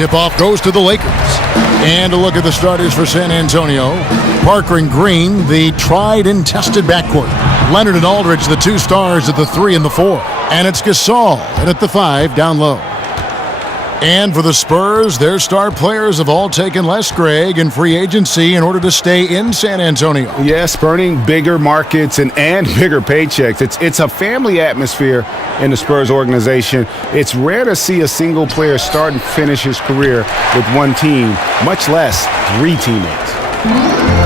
Tip-off goes to the Lakers. And a look at the starters for San Antonio. Parker and Green, the tried and tested backcourt. Leonard and Aldridge, the two stars at the 3 and the 4. And it's Gasol and at the 5 down low. And for the Spurs, their star players have all taken less, Greg, in free agency in order to stay in San Antonio. Yes, burning bigger markets and bigger paychecks. It's a family atmosphere in the Spurs organization. It's rare to see a single player start and finish his career with one team, much less 3 teammates.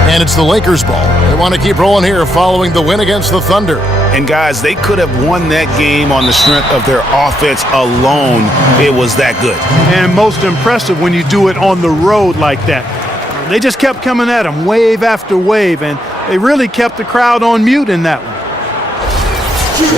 And it's the Lakers' ball. They want to keep rolling here following the win against the Thunder. And guys, they could have won that game on the strength of their offense alone. It was that good. And most impressive when you do it on the road like that. They just kept coming at them wave after wave, and they really kept the crowd on mute in that one.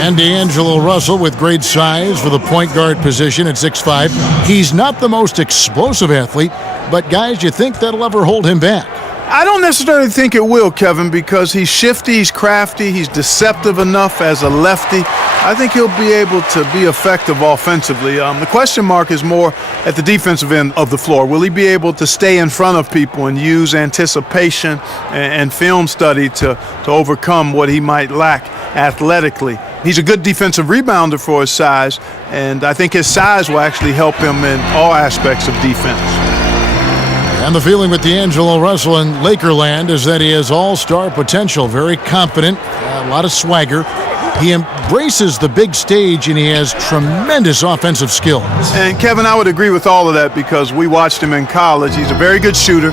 And D'Angelo Russell with great size for the point guard position at 6'5". He's not the most explosive athlete, but guys, you think that'll ever hold him back? I don't necessarily think it will, Kevin, because he's shifty, he's crafty, he's deceptive enough as a lefty. I think he'll be able to be effective offensively. The question mark is more at the defensive end of the floor. Will he be able to stay in front of people and use anticipation and film study to overcome what he might lack athletically? He's a good defensive rebounder for his size, and I think his size will actually help him in all aspects of defense. And the feeling with D'Angelo Russell in Lakerland is that he has all-star potential, very confident, a lot of swagger. He embraces the big stage, and he has tremendous offensive skills. And, Kevin, I would agree with all of that because we watched him in college. He's a very good shooter,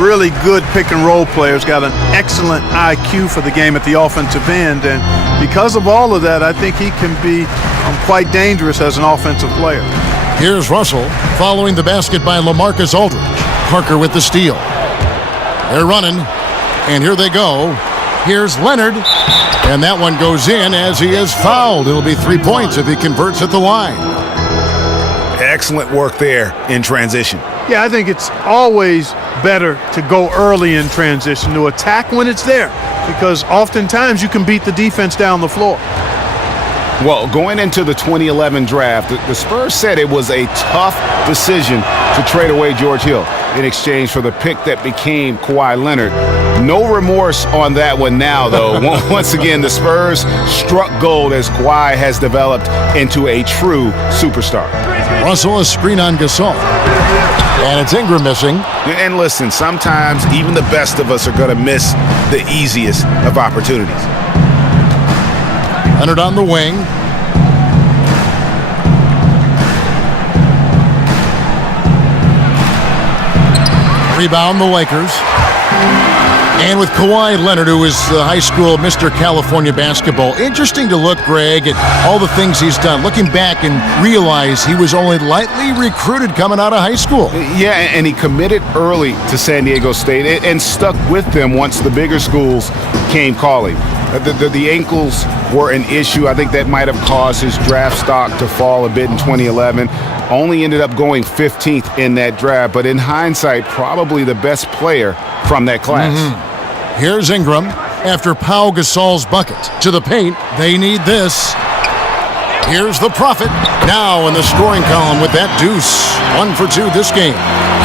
really good pick-and-roll player. He's got an excellent IQ for the game at the offensive end. And because of all of that, I think he can be quite dangerous as an offensive player. Here's Russell following the basket by LaMarcus Aldridge. Parker with the steal. They're running, and here they go. Here's Leonard, and that one goes in as he is fouled. It'll be 3 points if he converts at the line. Excellent work there in transition. Yeah, I think it's always better to go early in transition, to attack when it's there, because oftentimes you can beat the defense down the floor. Well, going into the 2011 draft, the Spurs said it was a tough decision to trade away George Hill in exchange for the pick that became Kawhi Leonard. No remorse on that one now, though. Once again, the Spurs struck gold as Kawhi has developed into a true superstar. Russell, a screen on Gasol. And it's Ingram missing. And listen, sometimes even the best of us are going to miss the easiest of opportunities. Leonard on the wing. Rebound the Lakers. And with Kawhi Leonard, who is the high school Mr. California basketball, interesting to look, Greg, at all the things he's done. Looking back and realize he was only lightly recruited coming out of high school. Yeah, and he committed early to San Diego State and stuck with them once the bigger schools came calling. The ankles were an issue. I think that might have caused his draft stock to fall a bit in 2011. Only ended up going 15th in that draft, but in hindsight, probably the best player from that class. Here's Ingram after Pau Gasol's bucket. To the paint, they need this. Here's the Prophet now in the scoring column with that deuce. 1 for 2 this game.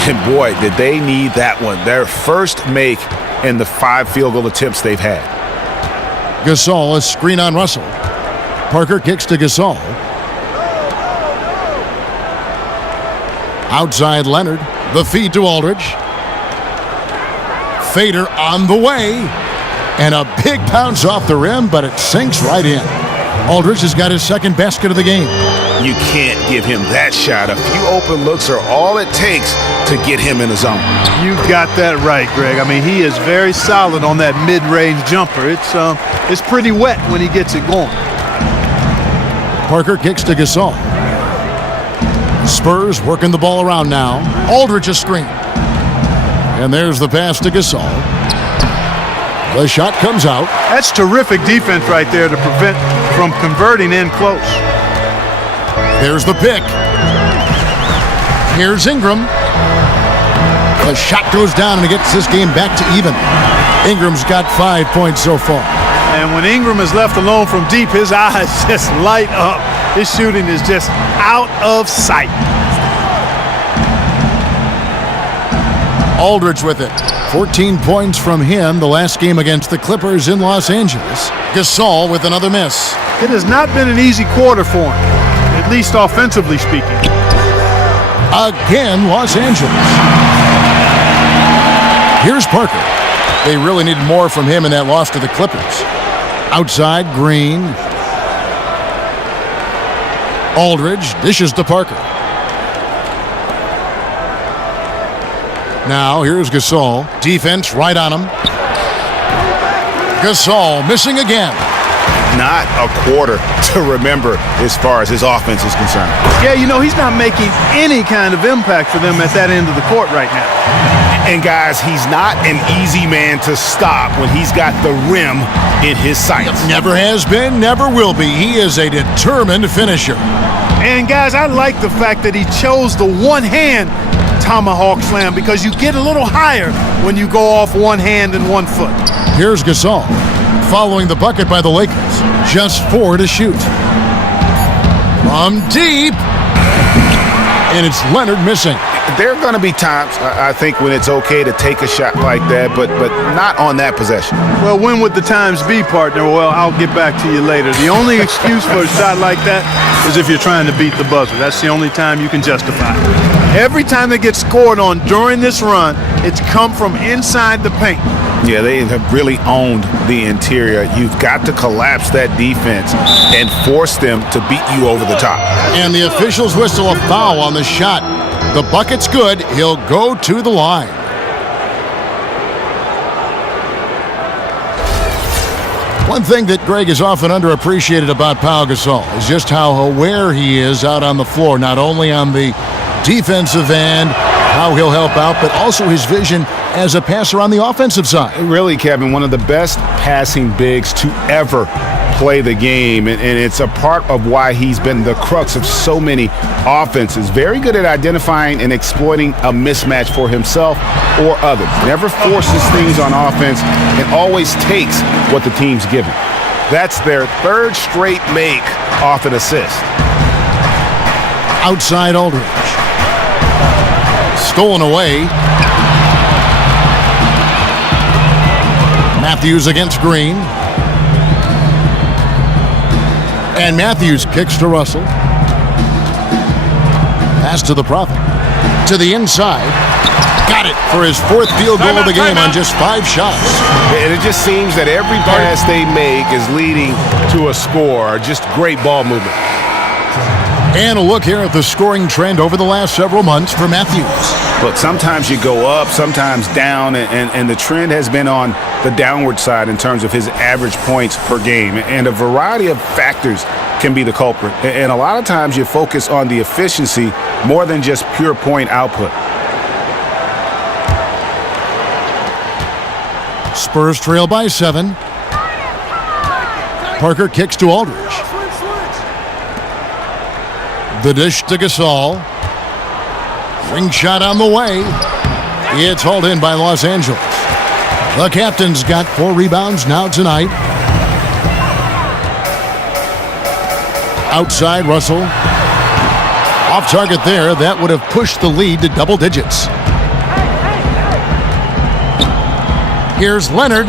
And boy, did they need that one. Their first make in the 5 field goal attempts they've had. Gasol, a screen on Russell. Parker kicks to Gasol. Outside Leonard. The feed to Aldridge. Fader on the way. And a big bounce off the rim, but it sinks right in. Aldridge has got his second basket of the game. You can't give him that shot. A few open looks are all it takes to get him in the zone. You got that right, Greg. I mean, he is very solid on that mid-range jumper. It's pretty wet when he gets it going. Parker kicks to Gasol. Spurs working the ball around now. Aldridge a screen. And there's the pass to Gasol. The shot comes out. That's terrific defense right there to prevent from converting in close. There's the pick. Here's Ingram. The shot goes down and it gets this game back to even. Ingram's got 5 points so far. And when Ingram is left alone from deep, his eyes just light up. His shooting is just out of sight. Aldridge with it. 14 points from him the last game against the Clippers in Los Angeles. Gasol with another miss. It has not been an easy quarter for him, at least offensively speaking. Again, Los Angeles. Here's Parker. They really needed more from him in that loss to the Clippers. Outside, Green. Aldridge dishes to Parker. Now, here's Gasol. Defense right on him. Gasol missing again. Not a quarter to remember as far as his offense is concerned. Yeah, he's not making any kind of impact for them at that end of the court right now. And guys, he's not an easy man to stop when he's got the rim in his sights. Never has been, never will be. He is a determined finisher. And guys, I like the fact that he chose the one-hand tomahawk slam because you get a little higher when you go off one hand and 1 foot. Here's Gasol, following the bucket by the Lakers. Just 4 to shoot. From deep. And it's Leonard missing. There are going to be times, I think, when it's okay to take a shot like that, but not on that possession. Well, when would the times be, partner? Well, I'll get back to you later. The only excuse for a shot like that is if you're trying to beat the buzzer. That's the only time you can justify it. Every time they get scored on during this run, it's come from inside the paint. Yeah, they have really owned the interior. You've got to collapse that defense and force them to beat you over the top. And the officials whistle a foul on the shot. The bucket's good. He'll go to the line. One thing that Greg is often underappreciated about Pau Gasol is just how aware he is out on the floor, not only on the defensive end, how he'll help out, but also his vision as a passer on the offensive side. Really, Kevin, one of the best passing bigs to ever play the game, and it's a part of why he's been the crux of so many offenses. Very good at identifying and exploiting a mismatch for himself or others. Never forces things on offense and always takes what the team's given. That's their 3rd straight make off an assist. Outside Aldridge. Stolen away. Matthews against Green. And Matthews kicks to Russell. Pass to the Prophet. To the inside. Got it for his 4th field goal of the game on just 5 shots. And it just seems that every pass they make is leading to a score. Just great ball movement. And a look here at the scoring trend over the last several months for Matthews. Look, sometimes you go up, sometimes down, and the trend has been on the downward side in terms of his average points per game. And a variety of factors can be the culprit. And a lot of times you focus on the efficiency more than just pure point output. Spurs trail by 7. Parker kicks to Aldridge. The dish to Gasol. Ring shot on the way. It's hauled in by Los Angeles. The captain's got 4 rebounds now tonight. Outside Russell. Off target there. That would have pushed the lead to double digits. Here's Leonard.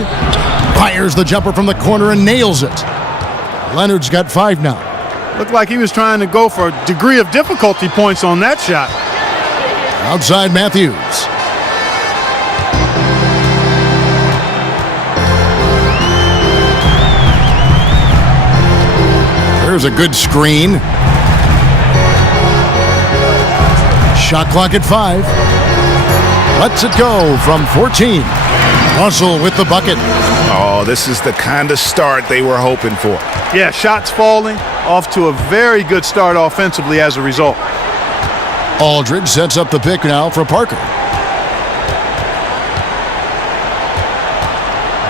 Fires the jumper from the corner and nails it. Leonard's got 5 now. Looked like he was trying to go for a degree of difficulty points on that shot. Outside Matthews. There's a good screen. Shot clock at 5. Lets it go from 14. Russell with the bucket. Oh, this is the kind of start they were hoping for. Yeah, shots falling, off to a very good start offensively as a result. Aldridge sets up the pick now for Parker.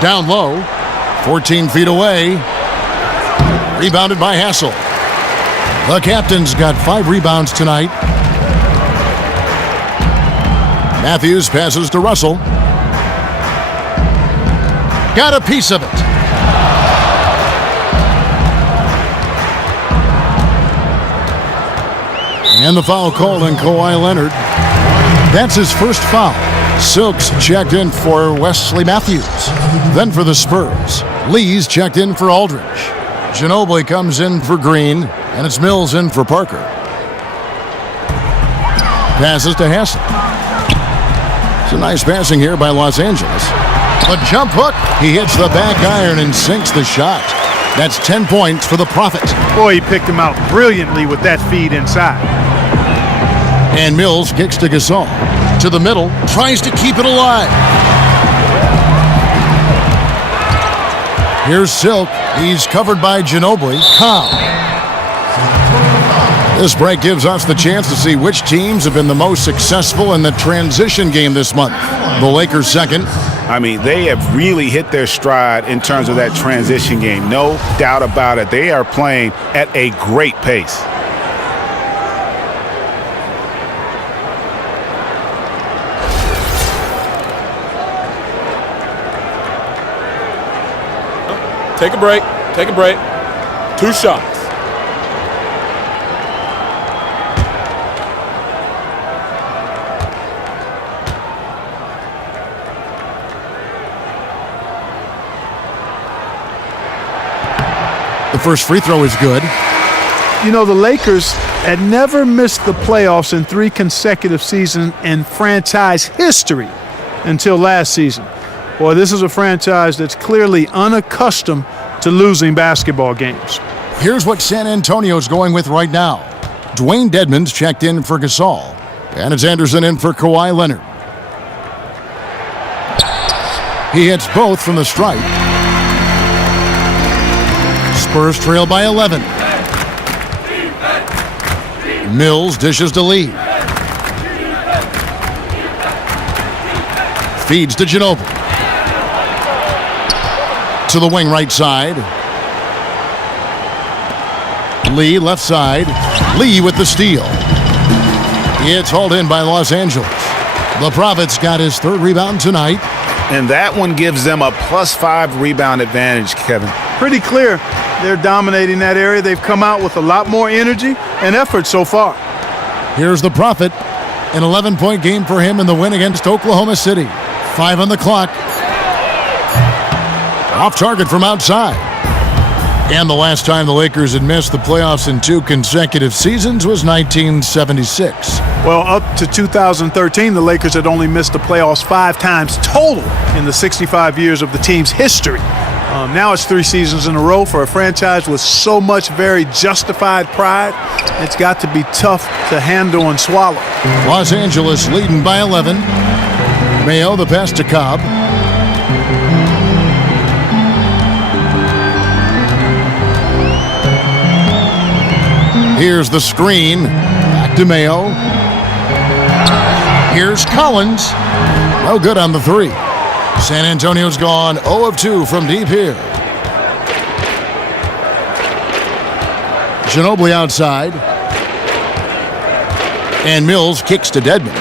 Down low, 14 feet away. Rebounded by Hassel. The captain's got 5 rebounds tonight. Matthews passes to Russell. Got a piece of it. And the foul called on Kawhi Leonard. That's his first foul. Silks checked in for Wesley Matthews. Then for the Spurs, Lee's checked in for Aldridge. Ginobili comes in for Green, and it's Mills in for Parker. Passes to Hassan. It's a nice passing here by Los Angeles. A jump hook. He hits the back iron and sinks the shot. That's 10 points for the Prophet. Boy, he picked him out brilliantly with that feed inside. And Mills kicks to Gasol. To the middle, tries to keep it alive. Here's Silk. He's covered by Ginobili. This break gives us the chance to see which teams have been the most successful in the transition game this month. The Lakers second. I mean, they have really hit their stride in terms of that transition game. No doubt about it. They are playing at a great pace. Take a break. Take a break. 2 shots. The first free throw is good. You know, the Lakers had never missed the playoffs in 3 consecutive seasons in franchise history until last season. Boy, this is a franchise that's clearly unaccustomed to losing basketball games. Here's what San Antonio's going with right now. Dwayne Dedmon's checked in for Gasol. And it's Anderson in for Kawhi Leonard. He hits both from the stripe. Spurs trail by 11. Mills dishes to Lee. Feeds to Ginobili. To the wing right side. Lee left side. Lee with the steal. It's hauled in by Los Angeles. The Prophets got his 3rd rebound tonight. And that one gives them a +5 rebound advantage, Kevin. Pretty clear they're dominating that area. They've come out with a lot more energy and effort so far. Here's the Prophet. An 11-point game for him in the win against Oklahoma City. 5 on the clock. Off target from outside. And the last time the Lakers had missed the playoffs in 2 consecutive seasons was 1976. Well, up to 2013, the Lakers had only missed the playoffs 5 times total in the 65 years of the team's history. Now it's 3 seasons in a row for a franchise with so much very justified pride. It's got to be tough to handle and swallow. Los Angeles leading by 11. Mayo the pass to Cobb. Here's the screen. Back to Mayo. Here's Collins. No good on the 3. San Antonio's gone 0 of 2 from deep here. Ginobili outside. And Mills kicks to Dedmon.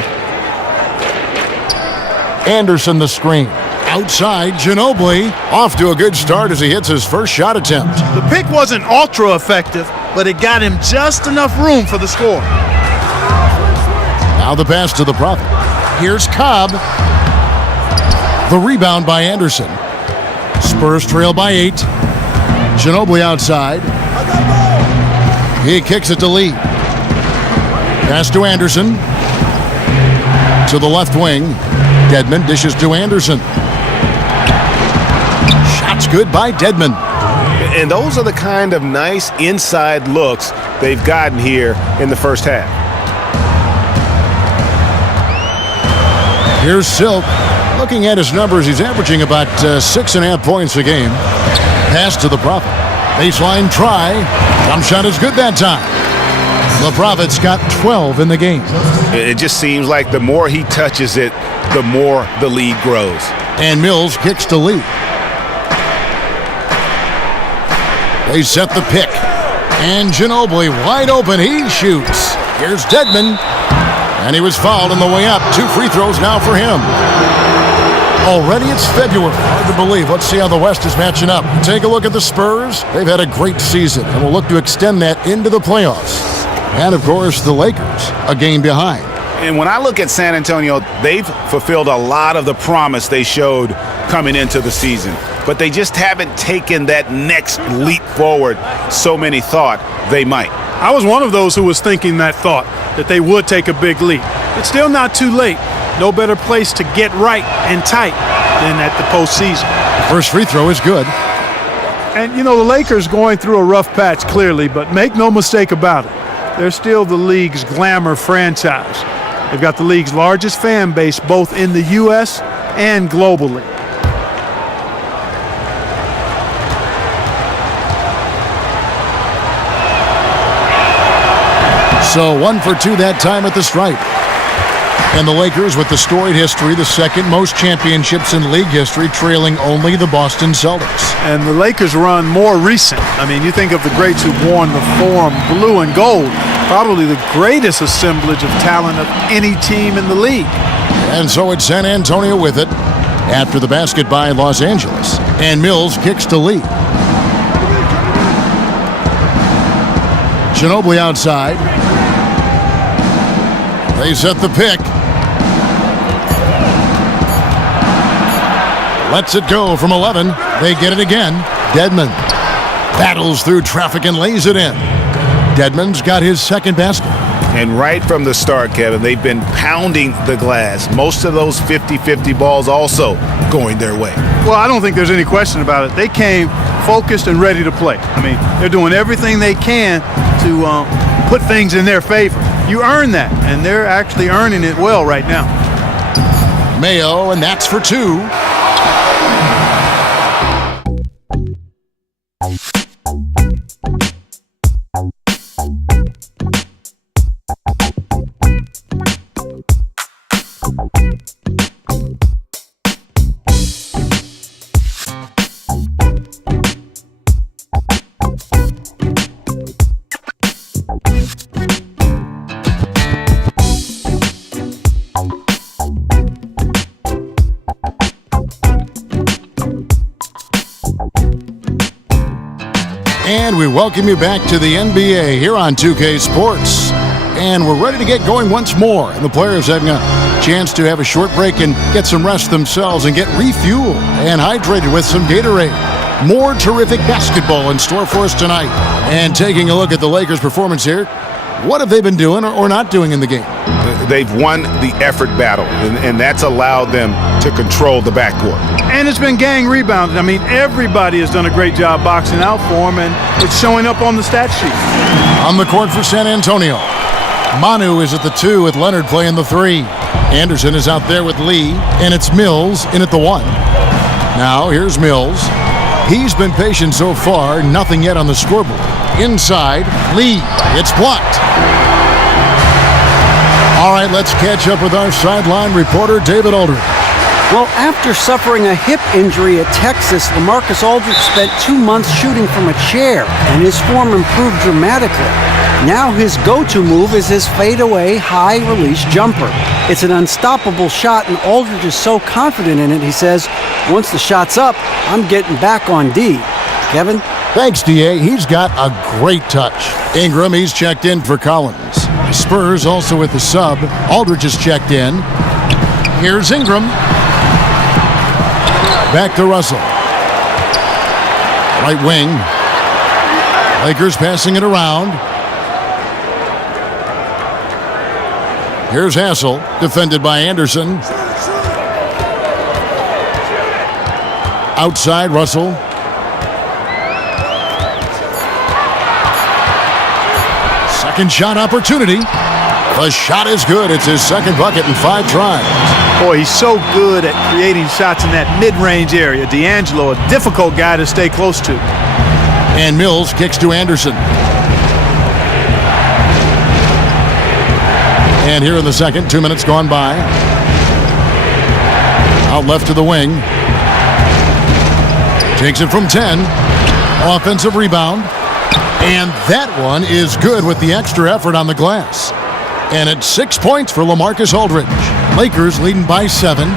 Anderson the screen. Outside, Ginobili off to a good start as he hits his first shot attempt. The pick wasn't ultra effective, but it got him just enough room for the score. Now the pass to the Prophet. Here's Cobb. The rebound by Anderson. Spurs trail by 8. Ginobili outside. He kicks it to Lee. Pass to Anderson. To the left wing. Dedmon dishes to Anderson. Shots good by Dedmon. And those are the kind of nice inside looks they've gotten here in the first half. Here's Silk. Looking at his numbers, he's averaging about 6.5 points a game. Pass to the Prophet. Baseline try. Jump shot is good that time. The Prophet's got 12 in the game. It just seems like the more he touches it, the more the lead grows. And Mills kicks to Lee. They set the pick. And Ginobili wide open. He shoots. Here's Dedmon. And he was fouled on the way up. 2 free throws now for him. Already it's February. Hard to believe. Let's see how the West is matching up. Take a look at the Spurs. They've had a great season and will look to extend that into the playoffs. And, of course, the Lakers, a game behind. And when I look at San Antonio, they've fulfilled a lot of the promise they showed coming into the season. But they just haven't taken that next leap forward so many thought they might. I was one of those who was thinking that thought, that they would take a big leap. It's still not too late. No better place to get right and tight than at the postseason. First free throw is good. And, you know, the Lakers going through a rough patch, clearly, but make no mistake about it. They're still the league's glamour franchise. They've got the league's largest fan base both in the U.S. and globally. So 1 for 2 that time at the stripe. And the Lakers with the storied history, the second most championships in league history, trailing only the Boston Celtics. And the Lakers run more recent. I mean, you think of the greats who've worn the form blue and gold, probably the greatest assemblage of talent of any team in the league. And so it's San Antonio with it after the basket by Los Angeles. And Mills kicks to Lee. Ginobili outside. They set the pick. Lets it go from 11. They get it again. Dedmon battles through traffic and lays it in. Dedmon's got his second basket. And right from the start, Kevin, they've been pounding the glass. Most of those 50-50 balls also going their way. Well, I don't think there's any question about it. They came focused and ready to play. I mean, they're doing everything they can to put things in their favor. You earn that, and they're actually earning it well right now. Mayo, and that's for 2. And we welcome you back to the NBA here on 2K Sports. And we're ready to get going once more. And the players having a chance to have a short break and get some rest themselves and get refueled and hydrated with some Gatorade. More terrific basketball in store for us tonight. And taking a look at the Lakers' performance here, what have they been doing or not doing in the game? They've won the effort battle, and that's allowed them to control the backcourt. And it's been gang rebounded. I mean, everybody has done a great job boxing out for them, and it's showing up on the stat sheet. On the court for San Antonio, Manu is at the 2 with Leonard playing the 3. Anderson is out there with Lee, and it's Mills in at the 1. Now here's Mills. He's been patient so far, nothing yet on the scoreboard. Inside, Lee. It's blocked. All right, let's catch up with our sideline reporter, David Aldridge. Well, after suffering a hip injury at Texas, LaMarcus Aldridge spent 2 months shooting from a chair, and his form improved dramatically. Now his go-to move is his fadeaway, high-release jumper. It's an unstoppable shot, and Aldridge is so confident in it, he says, once the shot's up, I'm getting back on D. Kevin? Thanks, D.A. He's got a great touch. Ingram, he's checked in for Collins. Spurs also with the sub. Aldridge is checked in. Here's Ingram. Back to Russell. Right wing. Lakers passing it around. Here's Hassel, defended by Anderson. Outside, Russell. Second shot opportunity. The shot is good. It's his second bucket in 5 tries. Boy, he's so good at creating shots in that mid-range area. D'Angelo, a difficult guy to stay close to. And Mills kicks to Anderson. And here in the second, 2 minutes gone by. Out left to the wing. Takes it from 10. Offensive rebound. And that one is good with the extra effort on the glass. And it's 6 points for LaMarcus Aldridge. Lakers leading by 7.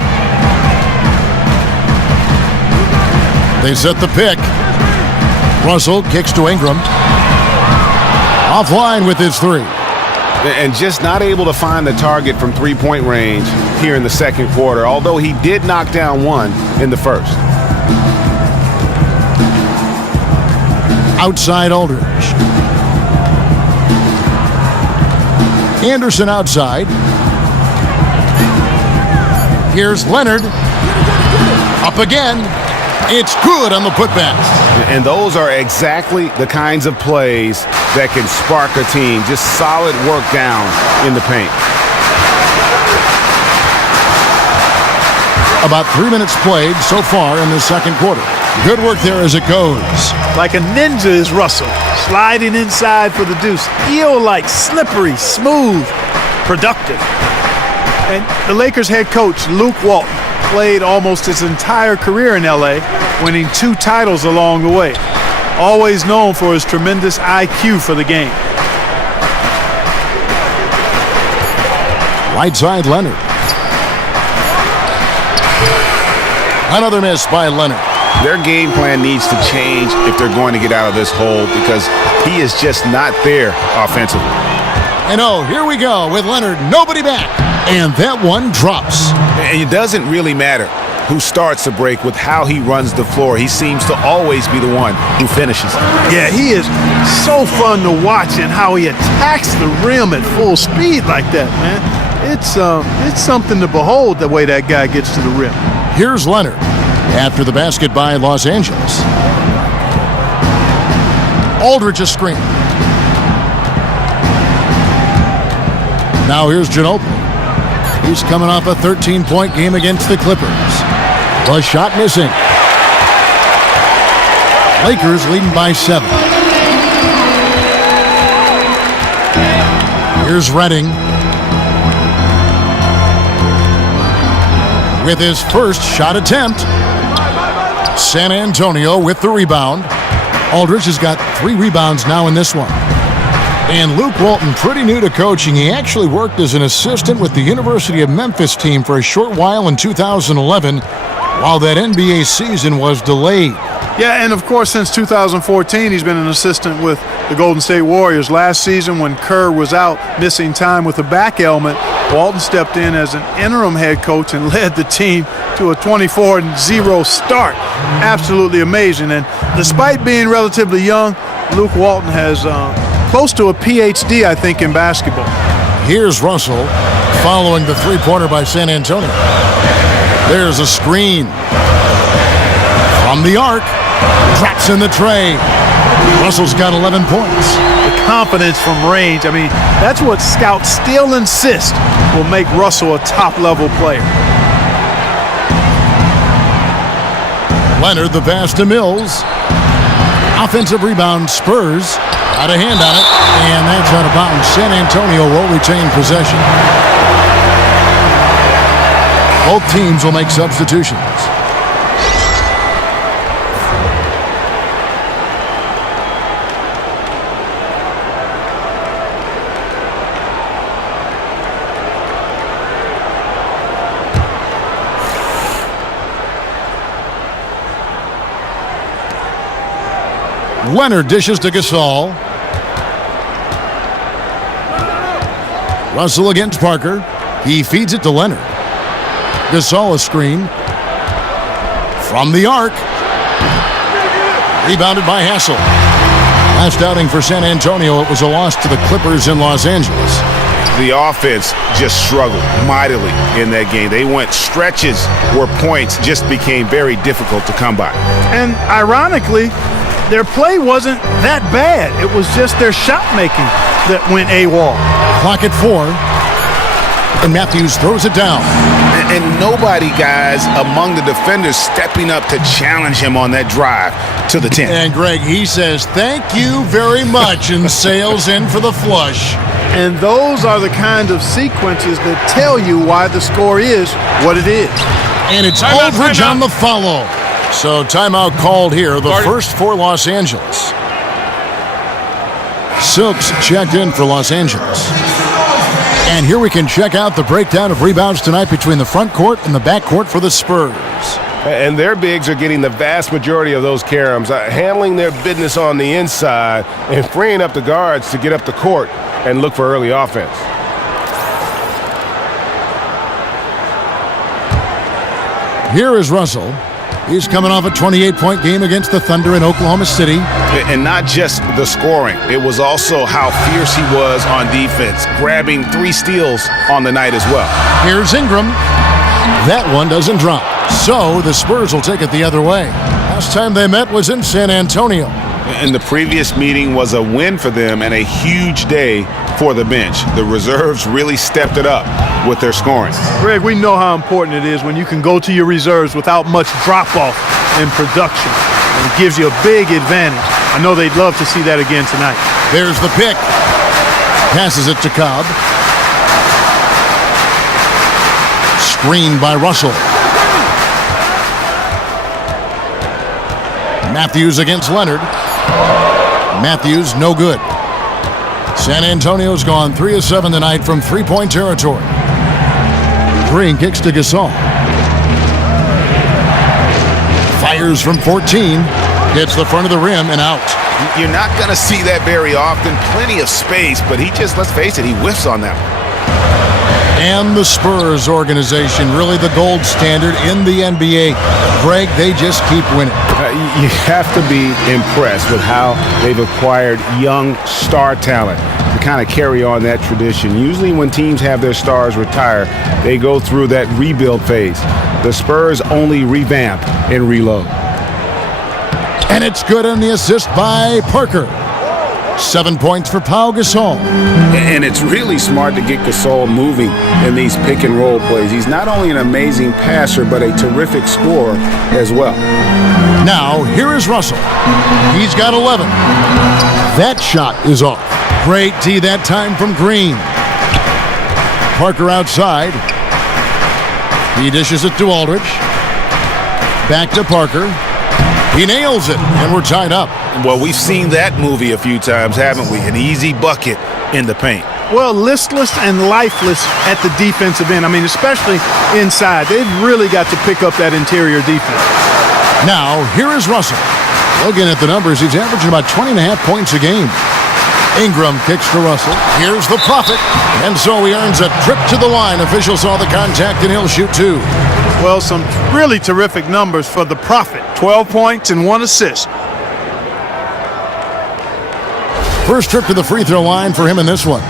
They set the pick. Russell kicks to Ingram. Offline with his 3. and just not able to find the target from three-point range here in the second quarter, although he did knock down one in the first. Outside Aldridge. Anderson outside. Here's Leonard. Up again. It's good on the putback. And those are exactly the kinds of plays that can spark a team. Just solid work down in the paint. About 3 minutes played so far in the second quarter. Good work there as it goes. Like a ninja is Russell, sliding inside for the deuce. Eel-like, slippery, smooth, productive. And the Lakers head coach, Luke Walton, played almost his entire career in L.A., winning 2 titles along the way. Always known for his tremendous IQ for the game. Right side Leonard. Another miss by Leonard. Their game plan needs to change if they're going to get out of this hole because he is just not there offensively. And here we go with Leonard. Nobody back. And that one drops. And it doesn't really matter who starts the break with how he runs the floor. He seems to always be the one who finishes. Yeah, he is so fun to watch and how he attacks the rim at full speed like that, man. It's something to behold the way that guy gets to the rim. Here's Leonard after the basket by Los Angeles. Aldridge a screen. Now here's Ginobili. He's coming off a 13-point game against the Clippers. The shot missing. Lakers leading by 7. Here's Redding. With his first shot attempt. San Antonio with the rebound. Aldridge has got 3 rebounds now in this one. And Luke Walton, pretty new to coaching. He actually worked as an assistant with the University of Memphis team for a short while in 2011 while that NBA season was delayed. Yeah, and of course, since 2014, he's been an assistant with the Golden State Warriors. Last season, when Kerr was out missing time with a back ailment, Walton stepped in as an interim head coach and led the team to a 24-0 start. Absolutely amazing. And despite being relatively young, Luke Walton has close to a PhD, I think, in basketball. Here's Russell following the three-pointer by San Antonio. There's a screen. From the arc, drops in the tray. Russell's got 11 points. The confidence from range, I mean, that's what scouts still insist will make Russell a top-level player. Leonard, the pass to Mills. Offensive rebound, Spurs. Got a hand on it, and that's out of bounds. San Antonio will retain possession. Both teams will make substitutions. Leonard dishes to Gasol. Russell against Parker. He feeds it to Leonard. Gasol a screen. From the arc. Rebounded by Hassel. Last outing for San Antonio, it was a loss to the Clippers in Los Angeles. The offense just struggled mightily in that game. They went stretches where points just became very difficult to come by. And ironically, their play wasn't that bad. It was just their shot making that went AWOL. Clock at 4. And Matthews throws it down. And nobody, guys, among the defenders stepping up to challenge him on that drive to the 10. And Greg, he says, thank you very much, and sails in for the flush. And those are the kind of sequences that tell you why the score is what it is. And it's Aldridge on the follow. So timeout called here, the first for Los Angeles. Silks checked in for Los Angeles. And here we can check out the breakdown of rebounds tonight between the front court and the back court for the Spurs. And their bigs are getting the vast majority of those caroms, handling their business on the inside and freeing up the guards to get up the court and look for early offense. Here is Russell. He's coming off a 28-point game against the Thunder in Oklahoma City. And not just the scoring. It was also how fierce he was on defense, grabbing 3 steals on the night as well. Here's Ingram. That one doesn't drop. So the Spurs will take it the other way. Last time they met was in San Antonio. And the previous meeting was a win for them and a huge day for the bench. The reserves really stepped it up with their scoring. Greg, we know how important it is when you can go to your reserves without much drop-off in production. And it gives you a big advantage. I know they'd love to see that again tonight. There's the pick. Passes it to Cobb. Screened by Russell. Matthews against Leonard. Matthews, no good. San Antonio's gone 3 of 7 tonight from three-point territory. Green kicks to Gasol. Fires from 14. Hits the front of the rim and out. You're not going to see that very often. Plenty of space, but he just, let's face it, he whiffs on that one. And the Spurs organization, really the gold standard in the NBA. Greg, they just keep winning. You have to be impressed with how they've acquired young star talent to kind of carry on that tradition. Usually when teams have their stars retire, they go through that rebuild phase. The Spurs only revamp and reload. And it's good on the assist by Parker. 7 points for Pau Gasol. And it's really smart to get Gasol moving in these pick and roll plays. He's not only an amazing passer, but a terrific scorer as well. Now, here is Russell. He's got 11. That shot is off. Great D that time from Green. Parker outside. He dishes it to Aldridge. Back to Parker. He nails it, and we're tied up. Well, we've seen that movie a few times, haven't we? An easy bucket in the paint. Well, listless and lifeless at the defensive end. I mean, especially inside. They've really got to pick up that interior defense. Now, here is Russell. Looking at the numbers, he's averaging about 20.5 points a game. Ingram kicks to Russell. Here's the Prophet. And so he earns a trip to the line. Official saw the contact, and he'll shoot 2. Well, some really terrific numbers for the Prophet. 12 points and 1 assist. First trip to the free throw line for him in this one.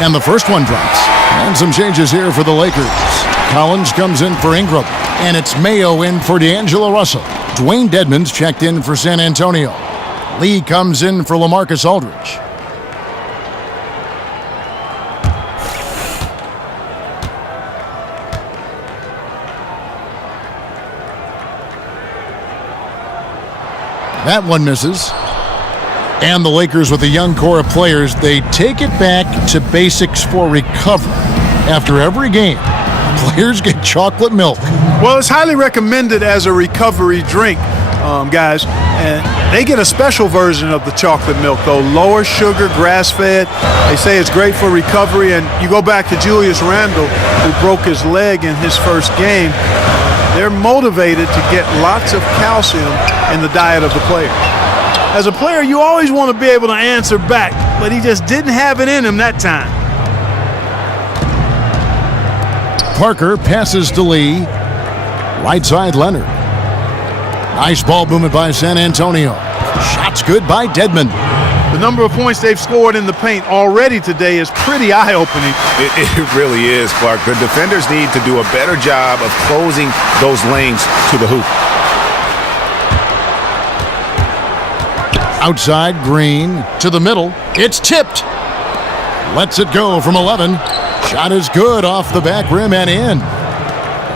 And the first one drops. And some changes here for the Lakers. Collins comes in for Ingram. And it's Mayo in for D'Angelo Russell. Dwayne Dedmon's checked in for San Antonio. Lee comes in for LaMarcus Aldridge. That one misses. And the Lakers with a young core of players, they take it back to basics for recovery. After every game, players get chocolate milk. Well, it's highly recommended as a recovery drink, guys. And they get a special version of the chocolate milk, though. Lower sugar, grass-fed. They say it's great for recovery. And you go back to Julius Randle, who broke his leg in his first game. They're motivated to get lots of calcium in the diet of the player. As a player, you always want to be able to answer back, but he just didn't have it in him that time. Parker passes to Lee. Right side, Leonard. Nice ball movement by San Antonio. Shots good by Dedmon. The number of points they've scored in the paint already today is pretty eye-opening. It really is, Clark. The defenders need to do a better job of closing those lanes to the hoop. Outside, Green to the middle. It's tipped. Lets it go from 11. Shot is good off the back rim and in.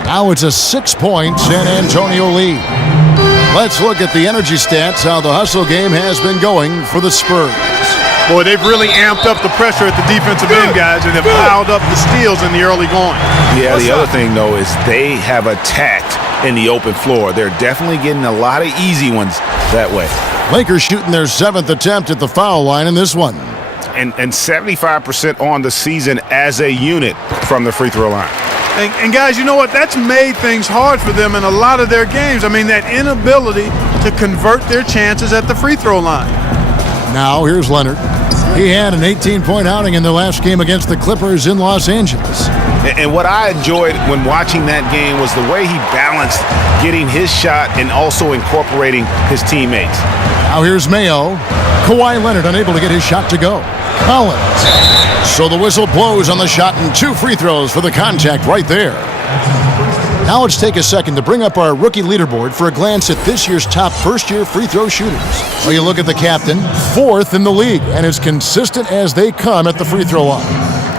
Now it's a 6-point San Antonio lead. Let's look at the energy stats, how the hustle game has been going for the Spurs. Boy, they've really amped up the pressure at the defensive end, guys, and have piled up the steals in the early going. Yeah, the other thing, though, is they have attacked in the open floor. They're definitely getting a lot of easy ones that way. Lakers shooting their 7th attempt at the foul line in this one. and 75% on the season as a unit from the free throw line. And guys, you know what? That's made things hard for them in a lot of their games. I mean, that inability to convert their chances at the free throw line. Now here's Leonard. He had an 18-point outing in the last game against the Clippers in Los Angeles. And what I enjoyed when watching that game was the way he balanced getting his shot and also incorporating his teammates. Now here's Mayo. Kawhi Leonard unable to get his shot to go. Collins. So the whistle blows on the shot and 2 free throws for the contact right there. Now let's take a second to bring up our rookie leaderboard for a glance at this year's top first-year free throw shooters. Well, you look at the captain, 4th in the league, and as consistent as they come at the free throw line.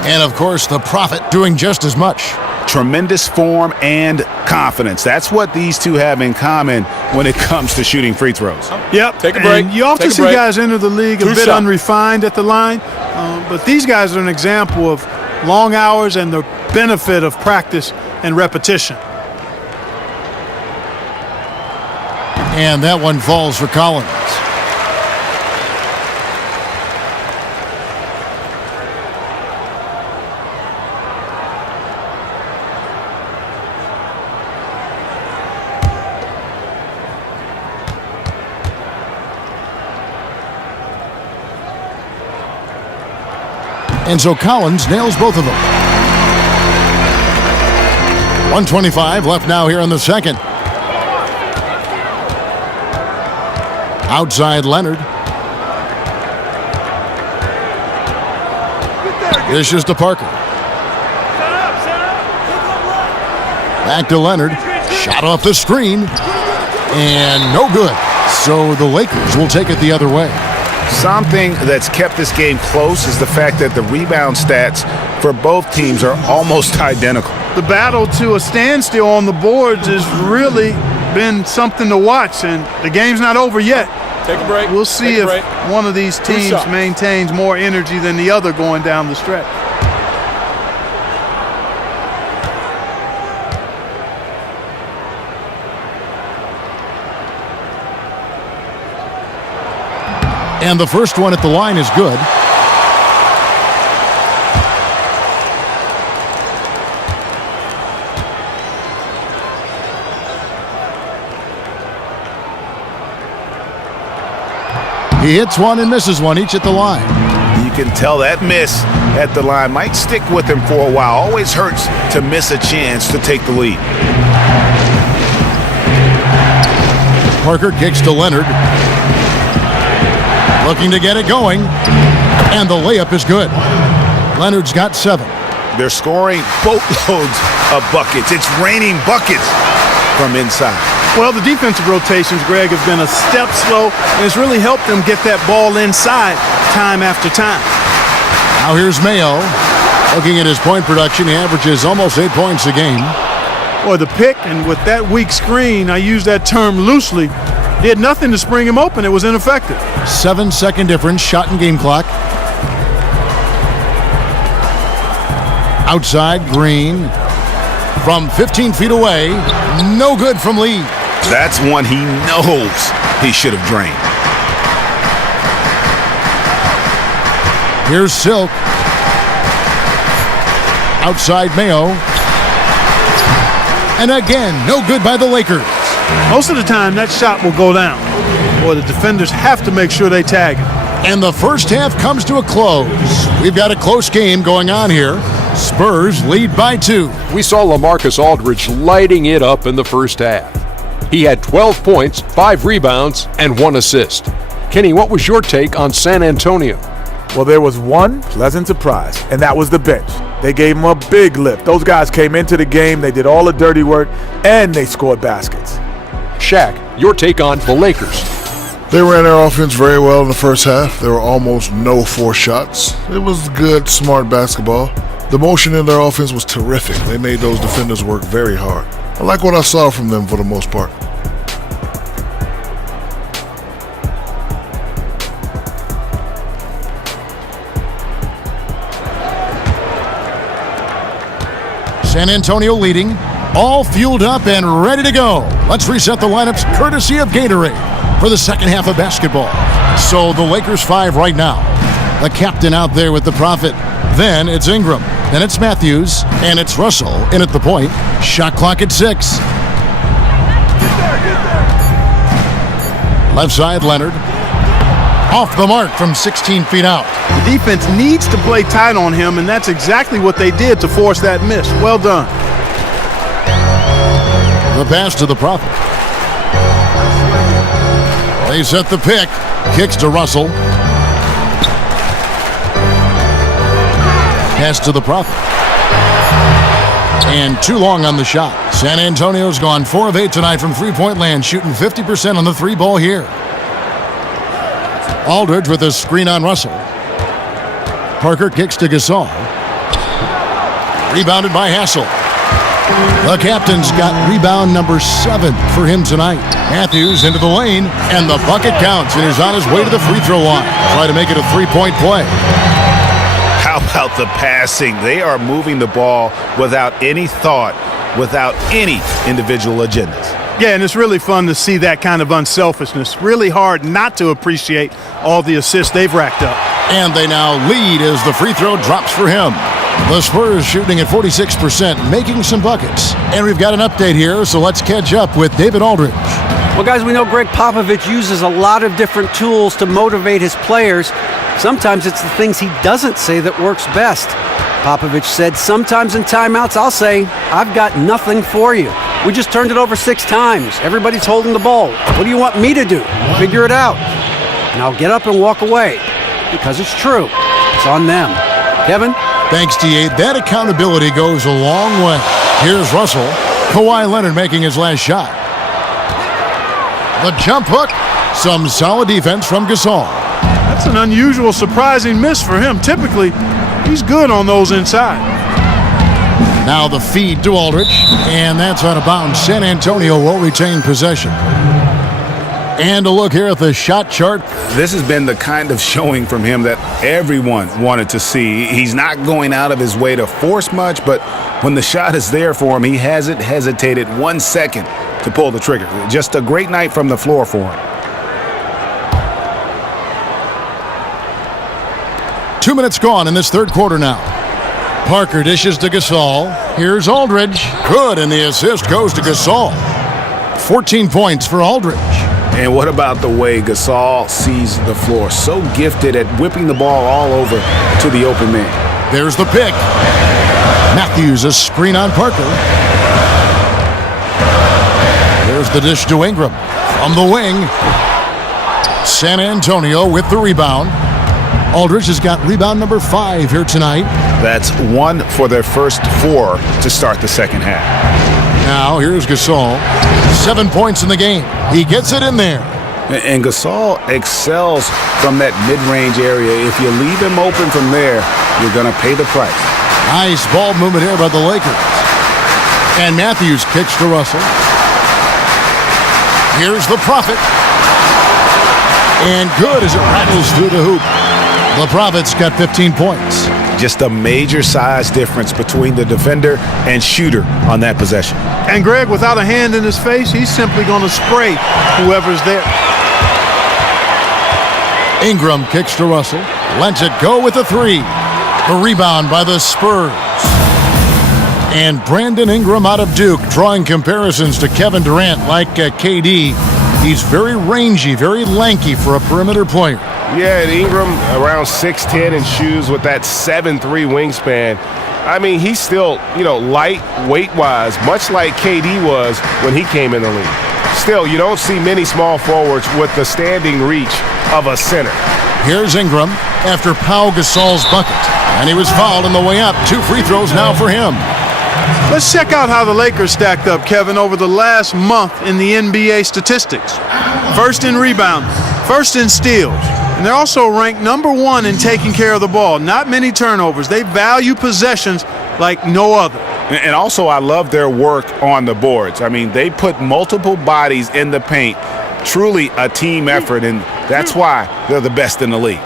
And, of course, the Prophet doing just as much. Tremendous form and confidence. That's what these two have in common when it comes to shooting free throws. Yep. Take a break. And you often see guys enter the league a bit unrefined at the line, but these guys are an example of long hours and the benefit of practice and repetition. And that one falls for Collins. And so Collins nails both of them. 1:25 left now here in the second. Outside Leonard. Dishes to Parker. Back to Leonard. Shot off the screen. And no good. So the Lakers will take it the other way. Something that's kept this game close is the fact that the rebound stats for both teams are almost identical. The battle to a standstill on the boards has really been something to watch, and the game's not over yet. Take a break. We'll see if one of these teams maintains more energy than the other going down the stretch. And the first one at the line is good. He hits one and misses one, each at the line. You can tell that miss at the line might stick with him for a while. Always hurts to miss a chance to take the lead. Parker kicks to Leonard. Looking to get it going. And the layup is good. Leonard's got 7. They're scoring boatloads of buckets. It's raining buckets from inside. Well, the defensive rotations, Greg, have been a step slow, and it's really helped them get that ball inside time after time. Now here's Mayo. Looking at his point production, he averages almost 8 points a game. Boy, the pick, and with that weak screen, I use that term loosely, he had nothing to spring him open. It was ineffective. 7-second difference, shot and game clock. Outside, Green. From 15 feet away, no good from Lee. That's one he knows he should have drained. Here's Silk. Outside Mayo. And again, no good by the Lakers. Most of the time, that shot will go down. Boy, the defenders have to make sure they tag it. And the first half comes to a close. We've got a close game going on here. Spurs lead by 2. We saw LaMarcus Aldridge lighting it up in the first half. He had 12 points, 5 rebounds, and 1 assist. Kenny, what was your take on San Antonio? Well, there was one pleasant surprise, and that was the bench. They gave him a big lift. Those guys came into the game, they did all the dirty work, and they scored baskets. Shaq, your take on the Lakers. They ran their offense very well in the first half. There were almost no forced shots. It was good, smart basketball. The motion in their offense was terrific. They made those defenders work very hard. I like what I saw from them for the most part. San Antonio leading, all fueled up and ready to go. Let's reset the lineups courtesy of Gatorade for the second half of basketball. So the Lakers 5 right now. The captain out there with the profit. Then it's Ingram. Then it's Matthews. And it's Russell in at the point. Shot clock at 6. Left side, Leonard. Off the mark from 16 feet out. The defense needs to play tight on him, and that's exactly what they did to force that miss. Well done. The pass to the prophet. They set the pick. Kicks to Russell. Pass to the prophet. And too long on the shot. San Antonio's gone 4 of 8 tonight from three-point land, shooting 50% on the three ball here. Aldridge with a screen on Russell. Parker kicks to Gasol. Rebounded by Hassel. The captain's got rebound number 7 for him tonight. Matthews into the lane, and the bucket counts, and he's on his way to the free throw line. Try to make it a three-point play. How about the passing? They are moving the ball without any thought, without any individual agendas. Yeah, and it's really fun to see that kind of unselfishness. Really hard not to appreciate all the assists they've racked up. And they now lead as the free throw drops for him. The Spurs shooting at 46%, making some buckets. And we've got an update here, so let's catch up with David Aldridge. Well, guys, we know Greg Popovich uses a lot of different tools to motivate his players. Sometimes it's the things he doesn't say that works best. Popovich said, sometimes in timeouts I'll say, I've got nothing for you. We just turned it over 6 times. Everybody's holding the ball. What do you want me to do? Figure it out. Now get up and walk away. Because it's true. It's on them. Kevin? Thanks, D.A. That accountability goes a long way. Here's Russell. Kawhi Leonard making his last shot. The jump hook. Some solid defense from Gasol. That's an unusual, surprising miss for him. Typically, he's good on those inside. Now the feed to Aldridge, and that's out of bounds. San Antonio will retain possession. And a look here at the shot chart. This has been the kind of showing from him that everyone wanted to see. He's not going out of his way to force much, but when the shot is there for him, he hasn't hesitated 1 second to pull the trigger. Just a great night from the floor for him. 2 minutes gone in this third quarter now. Parker dishes to Gasol. Here's Aldridge. Good, and the assist goes to Gasol. 14 points for Aldridge. And what about the way Gasol sees the floor? So gifted at whipping the ball all over to the open man. There's the pick. Matthews, a screen on Parker. There's the dish to Ingram. From the wing. San Antonio with the rebound. Aldridge has got rebound number 5 here tonight. That's 1 for their first 4 to start the second half. Now here's Gasol. 7 points in the game. He gets it in there. And Gasol excels from that mid-range area. If you leave him open from there, you're going to pay the price. Nice ball movement here by the Lakers. And Matthews kicks to Russell. Here's the Prophet. And good as it rattles through the hoop. The Prophet's got 15 points. Just a major size difference between the defender and shooter on that possession. And Greg, without a hand in his face, he's simply going to spray whoever's there. Ingram kicks to Russell. Lets it go with a 3. The rebound by the Spurs. And Brandon Ingram out of Duke, drawing comparisons to Kevin Durant like KD. He's very rangy, very lanky for a perimeter player. Yeah, and Ingram around 6'10" in shoes with that 7'3" wingspan. I mean, he's still, light weight-wise, much like KD was when he came in the league. Still, you don't see many small forwards with the standing reach of a center. Here's Ingram after Pau Gasol's bucket. And he was fouled on the way up. 2 free throws now for him. Let's check out how the Lakers stacked up, Kevin, over the last month in the NBA statistics. First in rebounds, first in steals. And they're also ranked number 1 in taking care of the ball. Not many turnovers. They value possessions like no other. And also, I love their work on the boards. I mean, they put multiple bodies in the paint. Truly a team effort, and that's why they're the best in the league.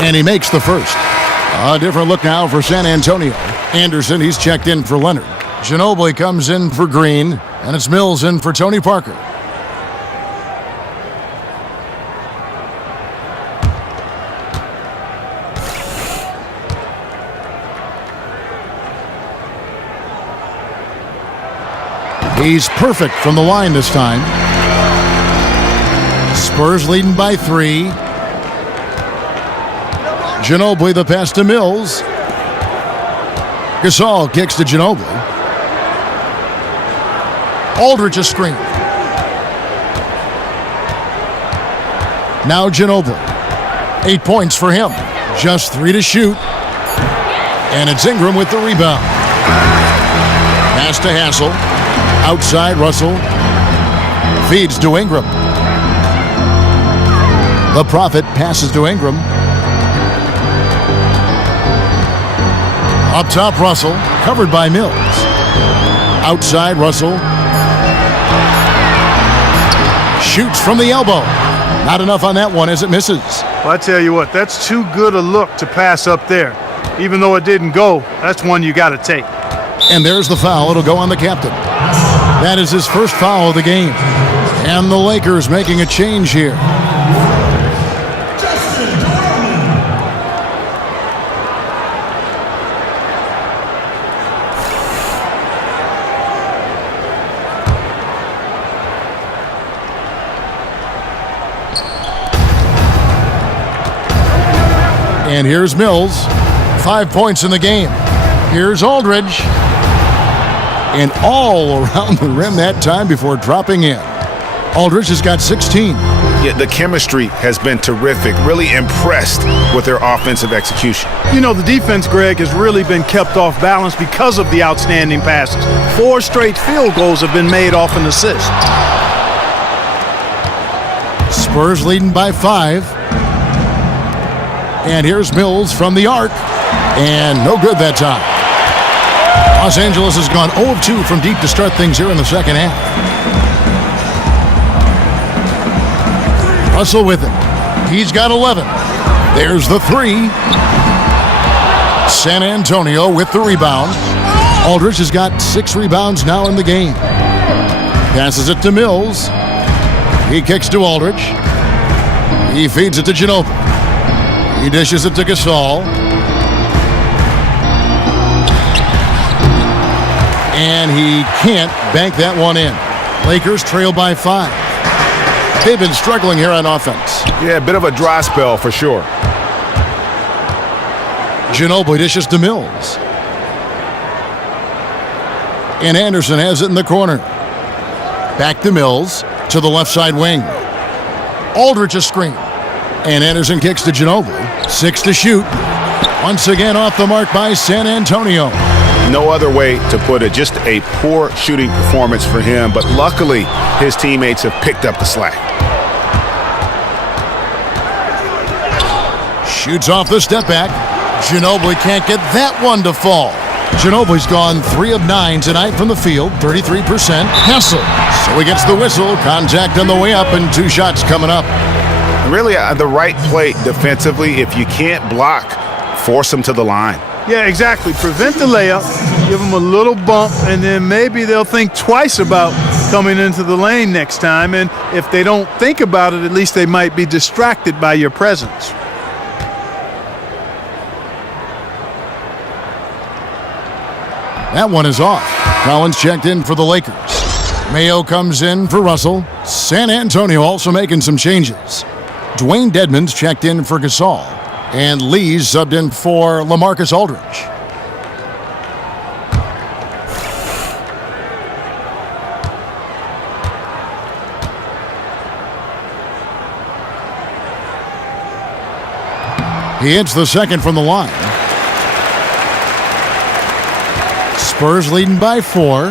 And he makes the first. A different look now for San Antonio. Anderson, he's checked in for Leonard. Ginobili comes in for Green. And it's Mills in for Tony Parker. He's perfect from the line this time. Spurs leading by 3. Ginobili the pass to Mills. Gasol kicks to Ginobili. Aldridge a screen. Now Ginobili. 8 points for him. Just 3 to shoot. And it's Ingram with the rebound. Pass to Hassel. Outside Russell. Feeds to Ingram. The Prophet passes to Ingram. Up top Russell. Covered by Mills. Outside Russell. Shoots from the elbow. Not enough on that one as it misses. Well, I tell you what, that's too good a look to pass up there. Even though it didn't go, that's one you got to take. And there's the foul. It'll go on the captain. That is his first foul of the game. And the Lakers making a change here. And here's Mills. 5 points in the game. Here's Aldridge. And all around the rim that time before dropping in. Aldridge has got 16. Yeah, the chemistry has been terrific. Really impressed with their offensive execution. You know, the defense, Greg, has really been kept off balance because of the outstanding passes. 4 straight field goals have been made off an assist. Spurs leading by 5. And here's Mills from the arc. And no good that time. Los Angeles has gone 0 of 2 from deep to start things here in the second half. Russell with it. He's got 11. There's the 3. San Antonio with the rebound. Aldridge has got 6 rebounds now in the game. Passes it to Mills. He kicks to Aldridge. He feeds it to Ginobili. He dishes it to Gasol. And he can't bank that one in. Lakers trail by 5. They've been struggling here on offense. Yeah, a bit of a dry spell for sure. Ginobili dishes to Mills. And Anderson has it in the corner. Back to Mills to the left side wing. Aldridge a screen. And Anderson kicks to Ginobili. 6 to shoot. Once again off the mark by San Antonio. No other way to put it. Just a poor shooting performance for him. But luckily, his teammates have picked up the slack. Shoots off the step back. Ginobili can't get that one to fall. Ginobili's gone 3 of 9 tonight from the field, 33%. Hassel. So he gets the whistle. Contact on the way up and 2 shots coming up. Really, the right play defensively. If you can't block, force them to the line. Yeah, exactly. Prevent the layup, give them a little bump, and then maybe they'll think twice about coming into the lane next time. And if they don't think about it, at least they might be distracted by your presence. That one is off. Collins checked in for the Lakers. Mayo comes in for Russell. San Antonio also making some changes. Dwayne Dedmon's checked in for Gasol. And Lee's subbed in for LaMarcus Aldridge. He hits the second from the line. Spurs leading by 4.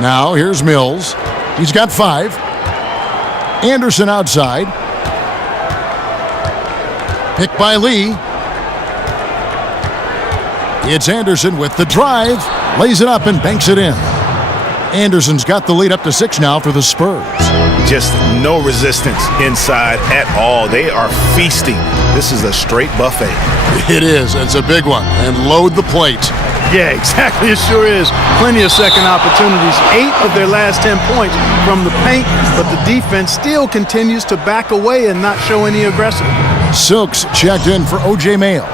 Now here's Mills. He's got 5. Anderson outside. Picked by Lee. It's Anderson with the drive. Lays it up and banks it in. Anderson's got the lead up to 6 now for the Spurs. Just no resistance inside at all. They are feasting. This is a straight buffet. It is. It's a big one. And load the plate. Yeah, exactly. It sure is. Plenty of second opportunities. 8 of their last 10 points from the paint, but the defense still continues to back away and not show any aggression. Silks checked in for O.J. Mayo.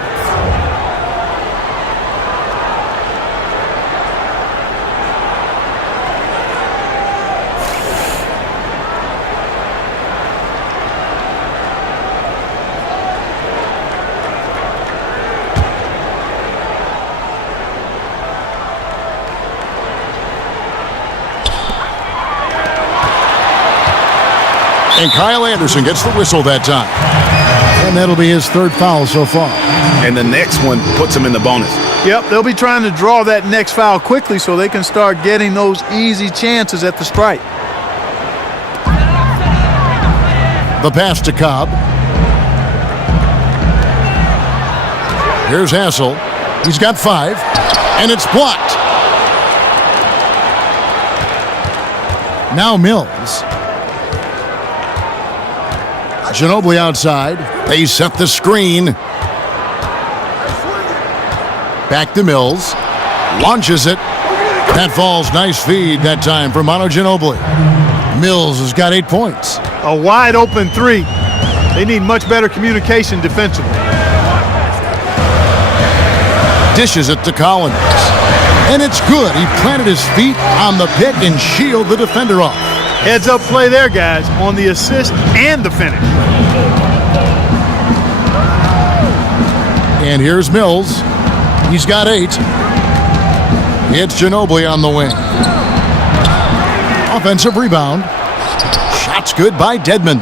And Kyle Anderson gets the whistle that time. And that'll be his 3rd foul so far. And the next one puts him in the bonus. Yep, they'll be trying to draw that next foul quickly so they can start getting those easy chances at the stripe. The pass to Cobb. Here's Hassel. He's got 5, and it's blocked. Now Mills. Ginobili outside. They set the screen. Back to Mills. Launches it. That falls. Nice feed that time for Manu Ginobili. Mills has got 8 points. A wide open 3. They need much better communication defensively. Dishes it to Collins. And it's good. He planted his feet on the pick and shielded the defender off. Heads up play there, guys, on the assist and the finish. And here's Mills. He's got 8. It's Ginobili on the wing. Offensive rebound. Shots good by Dedmon.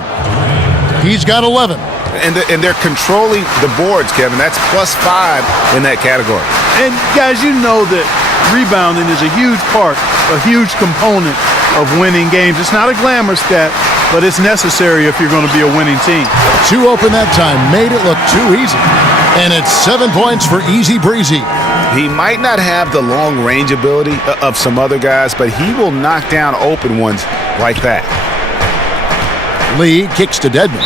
He's got 11. And they're controlling the boards, Kevin. That's +5 in that category. And, guys, you know that rebounding is a huge part, a huge component of winning games. It's not a glamour stat, but it's necessary if you're going to be a winning team. 2 open that time. Made it look too easy. And it's 7 points for Easy Breezy. He might not have the long-range ability of some other guys, but he will knock down open ones like that. Lee kicks to Dedmon.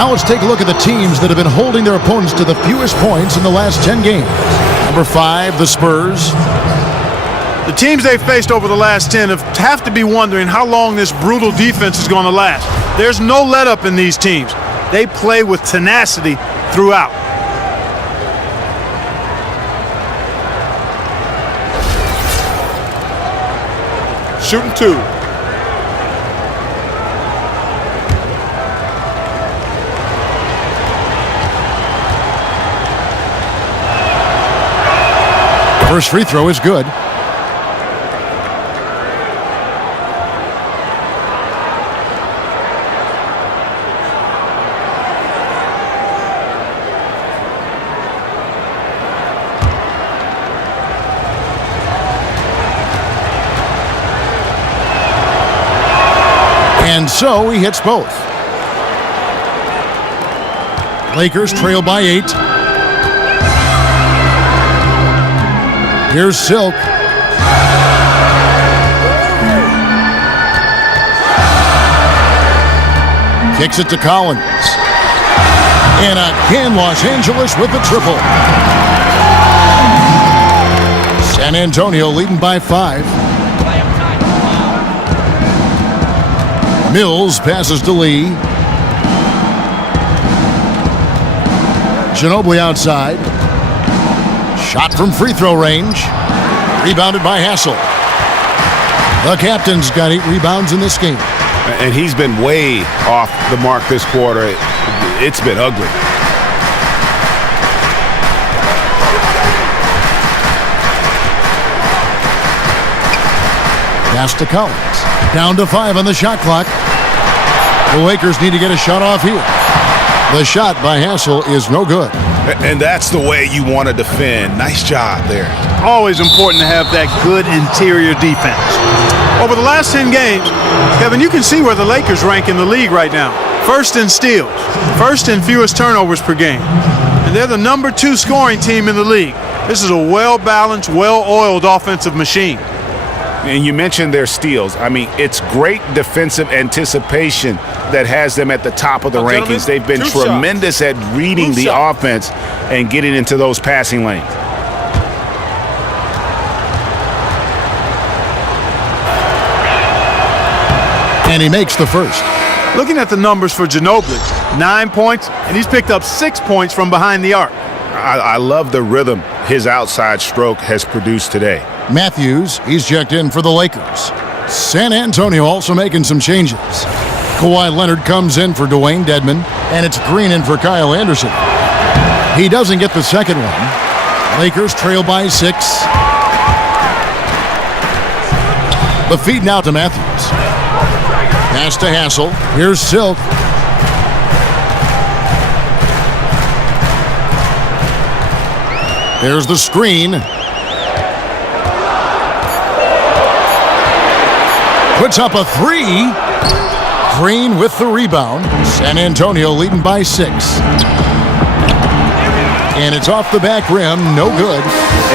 Now let's take a look at the teams that have been holding their opponents to the fewest points in the last 10 games. Number 5, the Spurs. The teams they've faced over the last 10 have to be wondering how long this brutal defense is going to last. There's no let-up in these teams. They play with tenacity throughout. Shooting 2. First free throw is good. And so he hits both. Lakers trail by 8. Here's Silk. Kicks it to Collins. And again, Los Angeles with the triple. San Antonio leading by 5. Mills passes to Lee. Ginobili outside. Shot from free throw range. Rebounded by Hassel. The captain's got 8 rebounds in this game. And he's been way off the mark this quarter. It's been ugly. Pass to Collins. Down to 5 on the shot clock. The Lakers need to get a shot off here. The shot by Hassel is no good. And that's the way you want to defend. Nice job there. Always important to have that good interior defense. Over the last 10 games, Kevin, you can see where the Lakers rank in the league right now. First in steals, first in fewest turnovers per game. And they're the number 2 scoring team in the league. This is a well-balanced, well-oiled offensive machine. And you mentioned their steals. I mean, it's great defensive anticipation that has them at the top of the rankings. They've been tremendous at reading the offense and getting into those passing lanes. And he makes the first. Looking at the numbers for Ginobili, 9 points, and he's picked up 6 points from behind the arc. I love the rhythm his outside stroke has produced today. Matthews, he's checked in for the Lakers. San Antonio also making some changes. Kawhi Leonard comes in for Dwayne Dedmon, and it's Green in for Kyle Anderson. He doesn't get the second one. Lakers trail by 6. The feed now to Matthews. Pass to Hassel. Here's Silk. There's the screen. Puts up a 3. Green with the rebound. San Antonio leading by 6. And it's off the back rim. No good.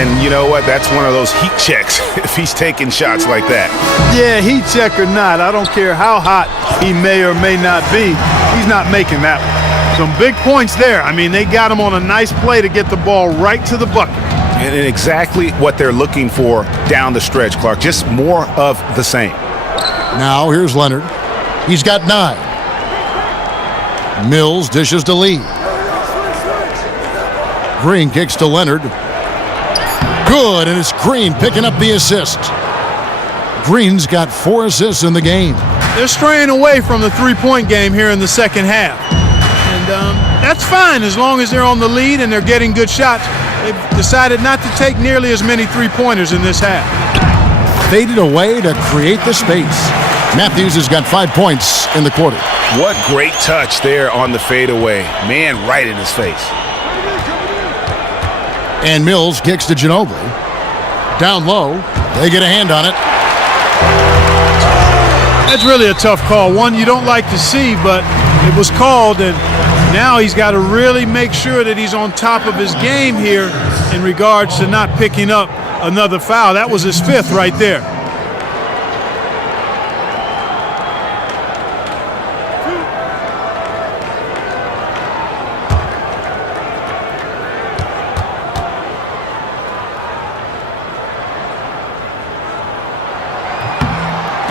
And you know what? That's one of those heat checks if he's taking shots like that. Yeah, heat check or not, I don't care how hot he may or may not be, he's not making that one. Some big points there. I mean, they got him on a nice play to get the ball right to the bucket. And exactly what they're looking for down the stretch, Clark. Just more of the same. Now here's Leonard. He's got 9. Mills dishes to Lee. Green kicks to Leonard. Good, and it's Green picking up the assist. Green's got 4 assists in the game. They're straying away from the three-point game here in the second half. And that's fine as long as they're on the lead and they're getting good shots. They've decided not to take nearly as many three-pointers in this half. Faded away to create the space. Matthews has got 5 points in the quarter. What great touch there on the fadeaway. Man, right in his face. And Mills kicks to Ginobili. Down low. They get a hand on it. That's really a tough call. One you don't like to see, but it was called, and now he's got to really make sure that he's on top of his game here in regards to not picking up another foul. That was his 5th right there.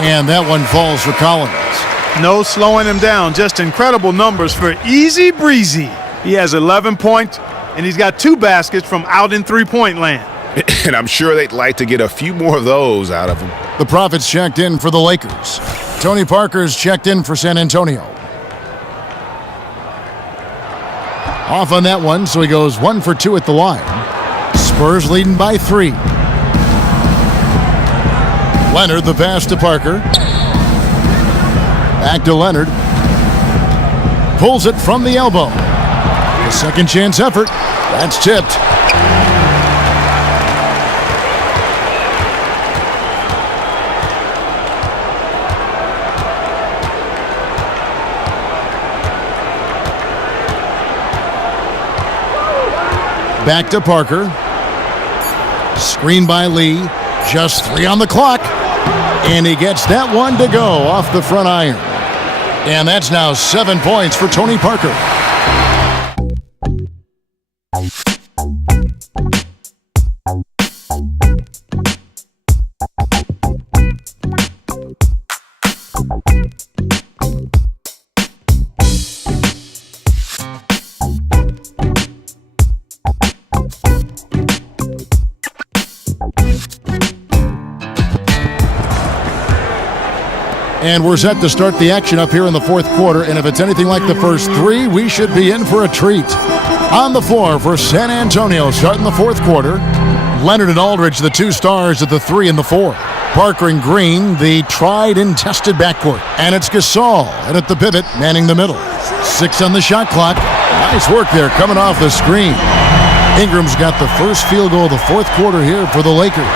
And that one falls for Collins. No slowing him down. Just incredible numbers for Easy Breezy. He has 11 points, and he's got 2 baskets from out in three-point land. And I'm sure they'd like to get a few more of those out of him. The Profits checked in for the Lakers. Tony Parker's checked in for San Antonio. Off on that one, so he goes 1 for 2 at the line. Spurs leading by 3. Leonard, the pass to Parker. Back to Leonard. Pulls it from the elbow. A second chance effort. That's tipped. Back to Parker. Screen by Lee. Just 3 on the clock. And he gets that one to go off the front iron. And that's now 7 points for Tony Parker. And we're set to start the action up here in the fourth quarter. And if it's anything like the first 3, we should be in for a treat. On the floor for San Antonio, starting the fourth quarter. Leonard and Aldridge, the 2 stars at the 3 and the 4. Parker and Green, the tried and tested backcourt. And it's Gasol, and at the pivot, manning the middle. 6 on the shot clock. Nice work there coming off the screen. Ingram's got the first field goal of the fourth quarter here for the Lakers.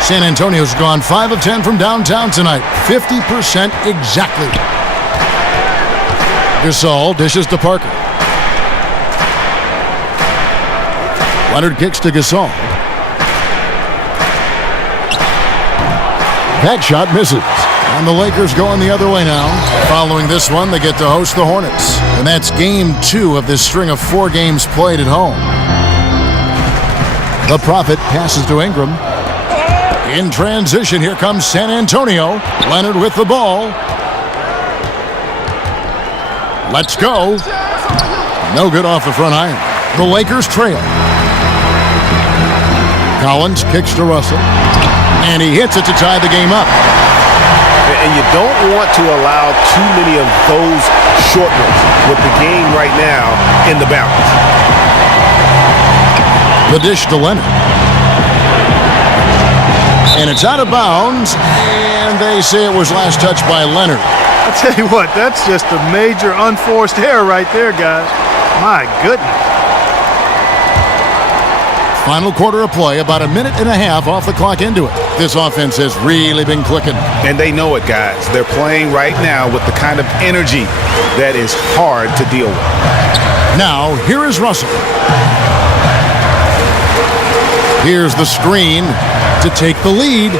San Antonio's gone 5 of 10 from downtown tonight. 50% exactly. Gasol dishes to Parker. Leonard kicks to Gasol. That shot misses. And the Lakers going the other way now. Following this one, they get to host the Hornets. And that's game 2 of this string of 4 games played at home. The Prophet passes to Ingram. In transition, here comes San Antonio. Leonard with the ball. Let's go. No good off the front iron. The Lakers trail. Collins kicks to Russell, and he hits it to tie the game up. And you don't want to allow too many of those short ones with the game right now in the balance. The dish to Leonard. And it's out of bounds, and they say it was last touched by Leonard. I tell you what, that's just a major unforced error right there, guys. My goodness. Final quarter of play, about a minute and a half off the clock into it. This offense has really been clicking. And they know it, guys. They're playing right now with the kind of energy that is hard to deal with. Now, here is Russell. Here's the screen to take the lead.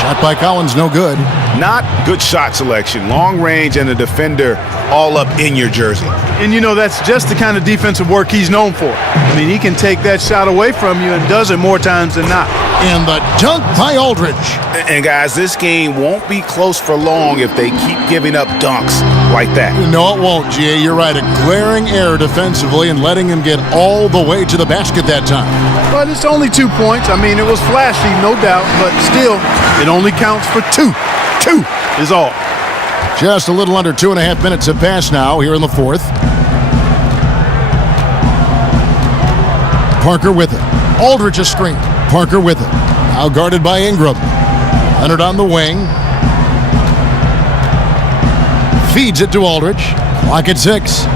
Shot by Collins, no good. Not good shot selection. Long range and a defender all up in your jersey. And you know, that's just the kind of defensive work he's known for. I mean, he can take that shot away from you and does it more times than not. And the dunk by Aldridge. And guys, this game won't be close for long if they keep giving up dunks like that. No, it won't, G.A. You're right. A glaring error defensively and letting him get all the way to the basket that time. But it's only 2 points. I mean, it was flashy, no doubt, but still, it only counts for 2. 2 is all. Just a little under 2.5 minutes have passed now here in the fourth. Parker with it. Aldridge a screen. Parker with it. Now guarded by Ingram. Leonard on the wing. Feeds it to Aldridge. Clock at 6.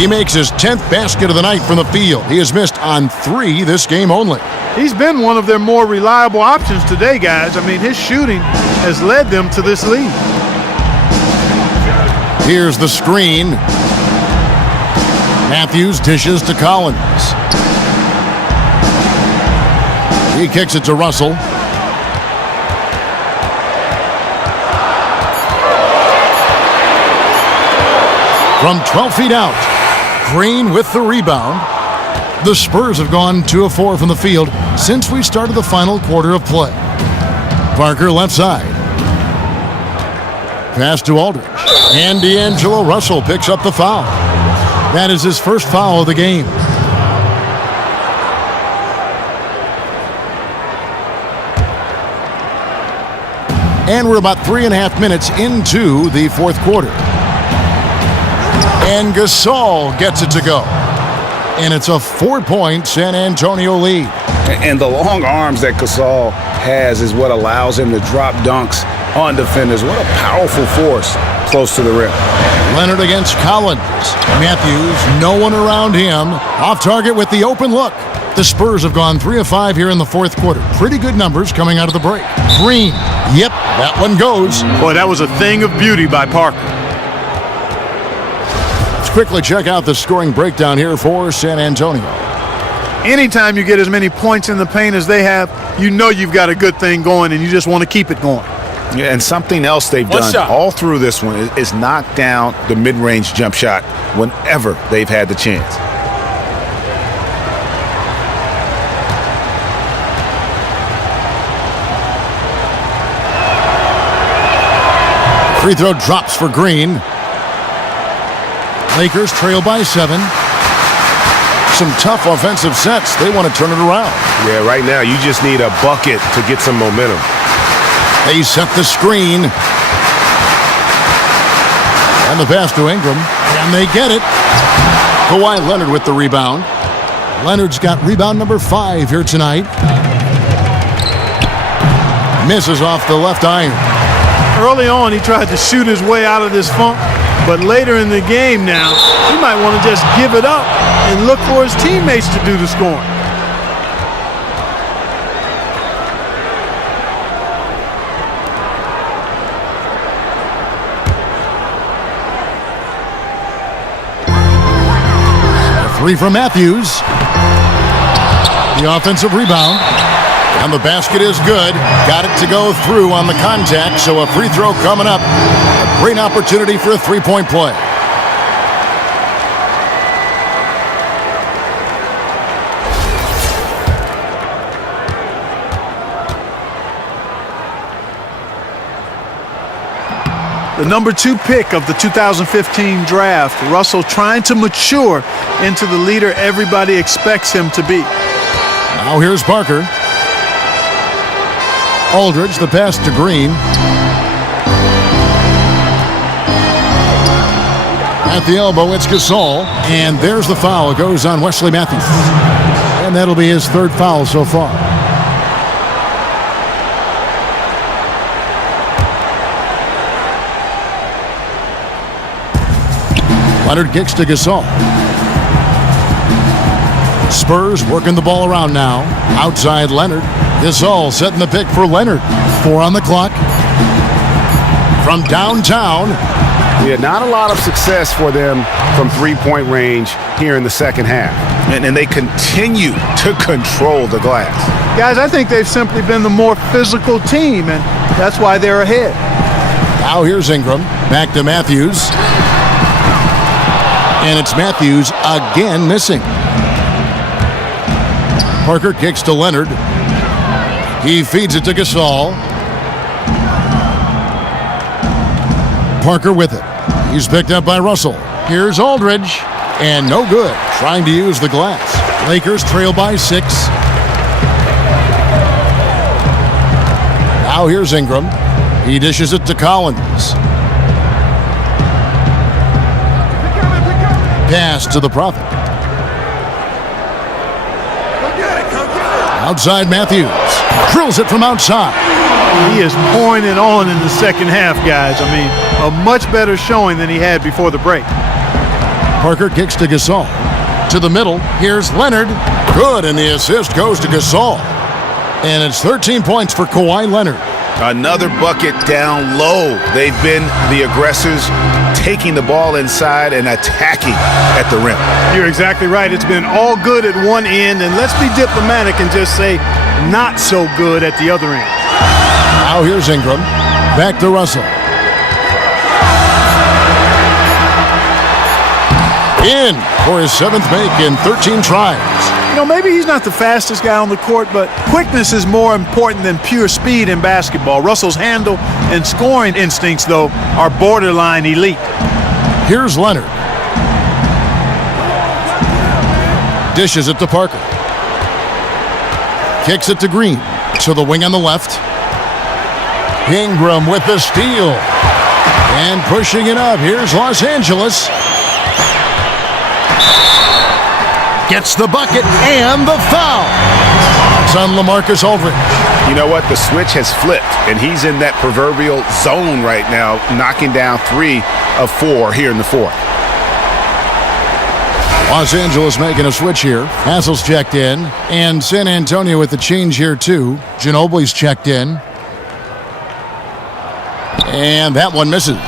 He makes his 10th basket of the night from the field. He has missed on 3 this game only. He's been one of their more reliable options today, guys. I mean, his shooting has led them to this lead. Here's the screen. Matthews dishes to Collins. He kicks it to Russell. From 12 feet out, Green with the rebound. The Spurs have gone 2 of 4 from the field since we started the final quarter of play. Parker left side. Pass to Aldridge. And D'Angelo Russell picks up the foul. That is his first foul of the game. And we're about 3.5 minutes into the fourth quarter. And Gasol gets it to go. And it's a 4-point San Antonio lead. And the long arms that Gasol has is what allows him to drop dunks on defenders. What a powerful force close to the rim. Leonard against Collins. Matthews, no one around him. Off target with the open look. The Spurs have gone 3 of 5 here in the fourth quarter. Pretty good numbers coming out of the break. Green. Yep, that one goes. Boy, that was a thing of beauty by Parker. Let's quickly check out the scoring breakdown here for San Antonio. Anytime you get as many points in the paint as they have, you know you've got a good thing going and you just want to keep it going. Yeah, and something else they've done all through this one is knock down the mid-range jump shot whenever they've had the chance. Free throw drops for Green. Lakers trail by 7. Some tough offensive sets. They want to turn it around. Yeah, right now you just need a bucket to get some momentum. They set the screen. And the pass to Ingram. And they get it. Kawhi Leonard with the rebound. Leonard's got rebound number 5 here tonight. Misses off the left iron. Early on, he tried to shoot his way out of this funk, but later in the game now, he might want to just give it up and look for his teammates to do the scoring. A 3 from Matthews. The offensive rebound. And the basket is good. Got it to go through on the contact, so a free throw coming up. A great opportunity for a 3-point play. The number 2 pick of the 2015 draft, Russell trying to mature into the leader everybody expects him to be. Now here's Parker. Aldridge, the pass to Green. At the elbow, it's Gasol. And there's the foul. It goes on Wesley Matthews. And that'll be his 3rd foul so far. Leonard kicks to Gasol. Spurs working the ball around now. Outside Leonard. Gasol setting the pick for Leonard. 4 on the clock. From downtown. Yeah, not a lot of success for them from three-point range here in the second half. And they continue to control the glass. Guys, I think they've simply been the more physical team, and that's why they're ahead. Now here's Ingram. Back to Matthews. And it's Matthews again missing. Parker kicks to Leonard. He feeds it to Gasol. Parker with it. He's picked up by Russell. Here's Aldridge. And no good. Trying to use the glass. Lakers trail by 6. Now here's Ingram. He dishes it to Collins. Pass to the Prophet. Outside Matthews. Drills it from outside. He is pouring it on in the second half, guys. I mean, a much better showing than he had before the break. Parker kicks to Gasol. To the middle. Here's Leonard. Good, and the assist goes to Gasol. And it's 13 points for Kawhi Leonard. Another bucket down low. They've been the aggressors, taking the ball inside and attacking at the rim. You're exactly right. It's been all good at one end, and let's be diplomatic and just say not so good at the other end. Now here's Ingram. Back to Russell. In for his 7th make in 13 tries. You know, maybe he's not the fastest guy on the court, but quickness is more important than pure speed in basketball. Russell's handle and scoring instincts, though, are borderline elite. Here's Leonard. Dishes it to Parker. Kicks it to Green. To the wing on the left. Ingram with the steal. And pushing it up. Here's Los Angeles. Gets the bucket and the foul. It's on LaMarcus Aldridge. You know what? The switch has flipped, and he's in that proverbial zone right now, knocking down 3 of 4 here in the 4th. Los Angeles making a switch here. Hassel's checked in, and San Antonio with the change here too. Ginobili's checked in. And that one misses.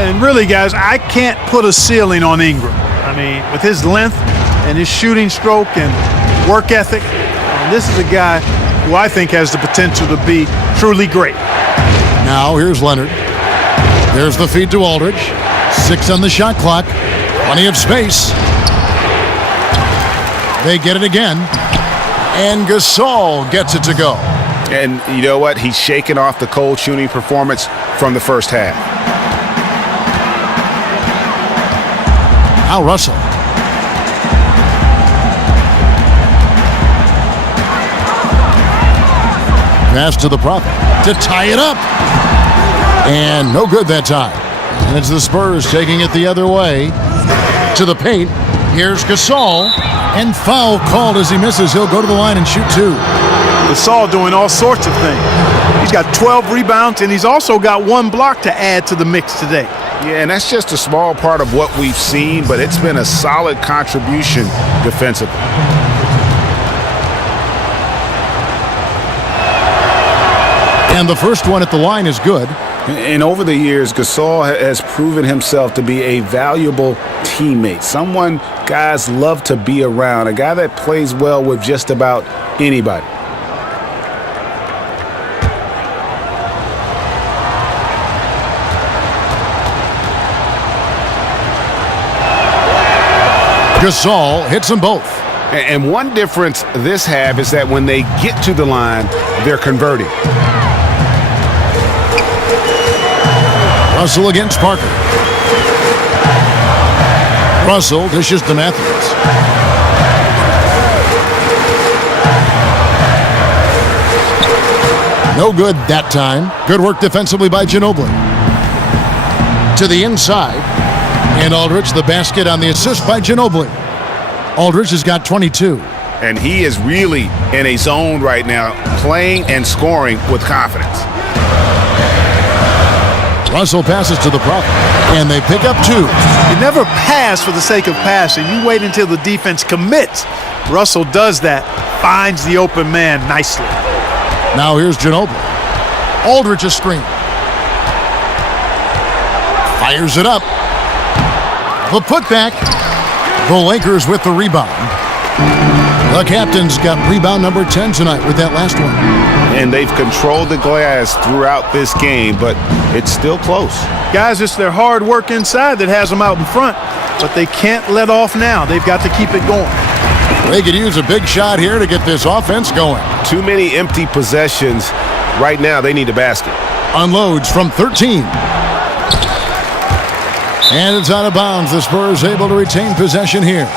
And really, guys, I can't put a ceiling on Ingram. I mean, with his length and his shooting stroke and work ethic, and this is a guy who I think has the potential to be truly great. Now here's Leonard. There's the feed to Aldridge. 6 on the shot clock. Plenty of space. They get it again. And Gasol gets it to go. And you know what? He's shaking off the cold shooting performance from the first half. Now Russell. Pass to the Prophet to tie it up. And no good that time. And it's the Spurs taking it the other way. To the paint. Here's Gasol. And foul called as he misses. He'll go to the line and shoot 2. Gasol doing all sorts of things. He's got 12 rebounds, and he's also got 1 block to add to the mix today. Yeah, and that's just a small part of what we've seen, but it's been a solid contribution defensively. And the first one at the line is good. And over the years, Gasol has proven himself to be a valuable teammate, someone guys love to be around, a guy that plays well with just about anybody. Gasol hits them both. And one difference this half is that when they get to the line, they're converting. Russell against Parker. Russell dishes to Matthews. No good that time. Good work defensively by Ginobili. To the inside. And Aldridge, the basket on the assist by Ginobili. Aldridge has got 22. And he is really in a zone right now, playing and scoring with confidence. Russell passes to the prop, and they pick up 2. You never pass for the sake of passing. You wait until the defense commits. Russell does that, finds the open man nicely. Now here's Ginobili. Aldridge a screen. Fires it up. The putback. The Lakers with the rebound. The captain's got rebound number 10 tonight with that last one. And they've controlled the glass throughout this game, but it's still close. Guys, it's their hard work inside that has them out in front, but they can't let off now. They've got to keep it going. They could use a big shot here to get this offense going. Too many empty possessions. Right now, they need a basket. Unloads from 13. And it's out of bounds. The Spurs able to retain possession here.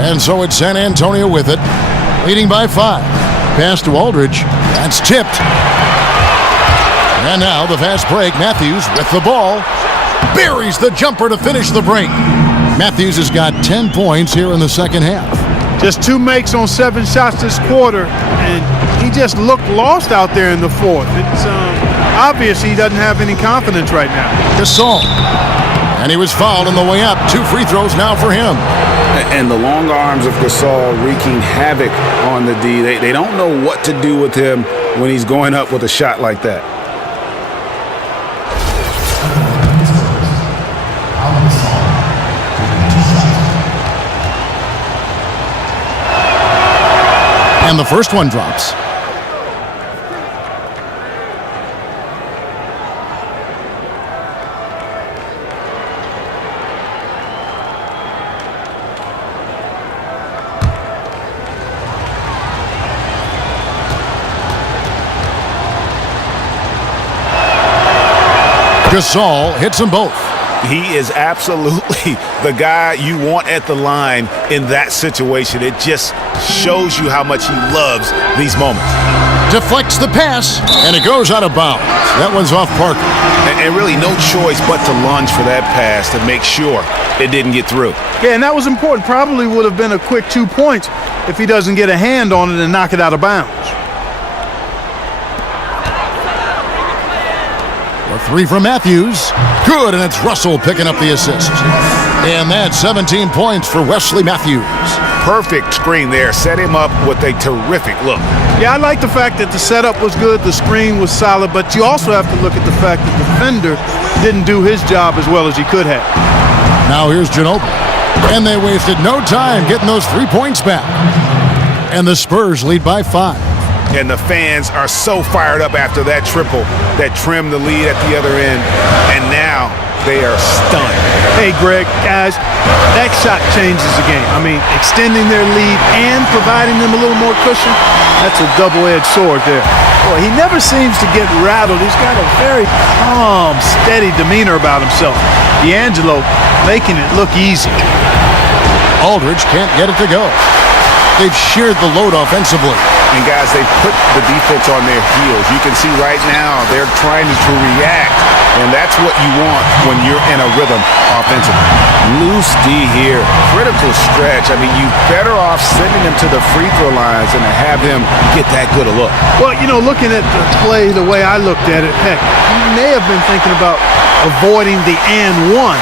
And so it's San Antonio with it, leading by 5. Pass to Aldridge. That's tipped. And now the fast break. Matthews with the ball. Buries the jumper to finish the break. Matthews has got 10 points here in the second half. Just 2 makes on 7 shots this quarter, and he just looked lost out there in the fourth. It's obvious he doesn't have any confidence right now. Gasol. And he was fouled on the way up. 2 free throws now for him. And the long arms of Gasol wreaking havoc on the D. They don't know what to do with him when he's going up with a shot like that. And the first one drops. Gasol hits them both. He is absolutely the guy you want at the line in that situation. It just shows you how much he loves these moments. Deflects the pass, and it goes out of bounds. That one's off Parker. And really no choice but to lunge for that pass to make sure it didn't get through. Yeah, and that was important. Probably would have been a quick 2 points if he doesn't get a hand on it and knock it out of bounds. 3 from Matthews. Good, and it's Russell picking up the assist. And that's 17 points for Wesley Matthews. Perfect screen there. Set him up with a terrific look. Yeah, I like the fact that the setup was good, the screen was solid, but you also have to look at the fact that the defender didn't do his job as well as he could have. Now here's Ginobili. And they wasted no time getting those 3 points back. And the Spurs lead by 5. And the fans are so fired up after that triple that trimmed the lead at the other end. And now they are stunned. Hey, Greg, guys, that shot changes the game. I mean, extending their lead and providing them a little more cushion, that's a double-edged sword there. Boy, he never seems to get rattled. He's got a very calm, steady demeanor about himself. D'Angelo making it look easy. Aldridge can't get it to go. They've shared the load offensively. And guys, they put the defense on their heels. You can see right now they're trying to react, and that's what you want when you're in a rhythm offensively. Loose D here, critical stretch. I mean, you better off sending him to the free throw lines than to have him get that good a look. Well, you know, looking at the play the way I looked at it, heck, he may have been thinking about avoiding the and one,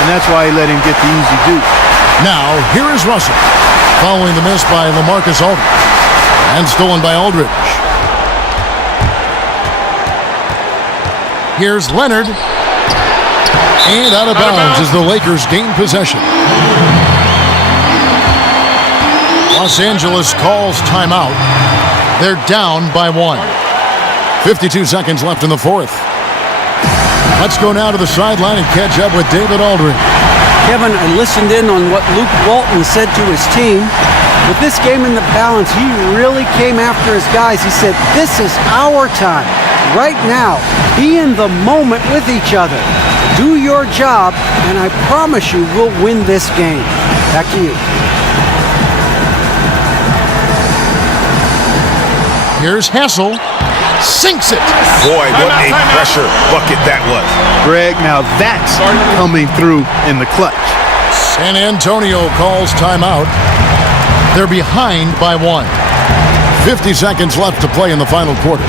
and that's why he let him get the easy deuce. Now, here is Russell, following the miss by LaMarcus Aldridge. And stolen by Aldridge. Here's Leonard. And out of bounds as the Lakers gain possession. Los Angeles calls timeout. They're down by 1. 52 seconds left in the fourth. Let's go now to the sideline and catch up with David Aldridge. Kevin, I listened in on what Luke Walton said to his team. With this game in the balance, he really came after his guys. He said, this is our time. Right now, be in the moment with each other. Do your job, and I promise you we'll win this game. Back to you. Here's Hessel. Sinks it. Boy, what a pressure bucket that was. Greg, now that's coming through in the clutch. San Antonio calls timeout. They're behind by 1. 50 seconds left to play in the final quarter.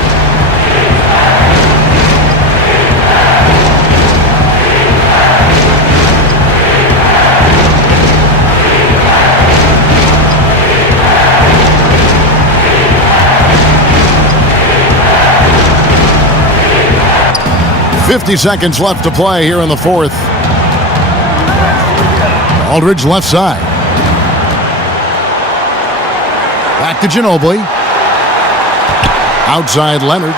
.50 seconds left to play here in the fourth. Aldridge left side. Back to Ginobili. Outside Leonard.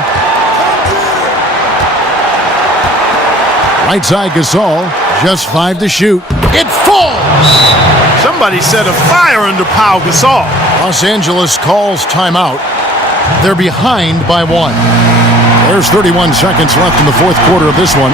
Right side Gasol. Just 5 to shoot. It falls! Somebody set a fire under Pau Gasol. Los Angeles calls timeout. They're behind by 1. There's 31 seconds left in the fourth quarter of this one.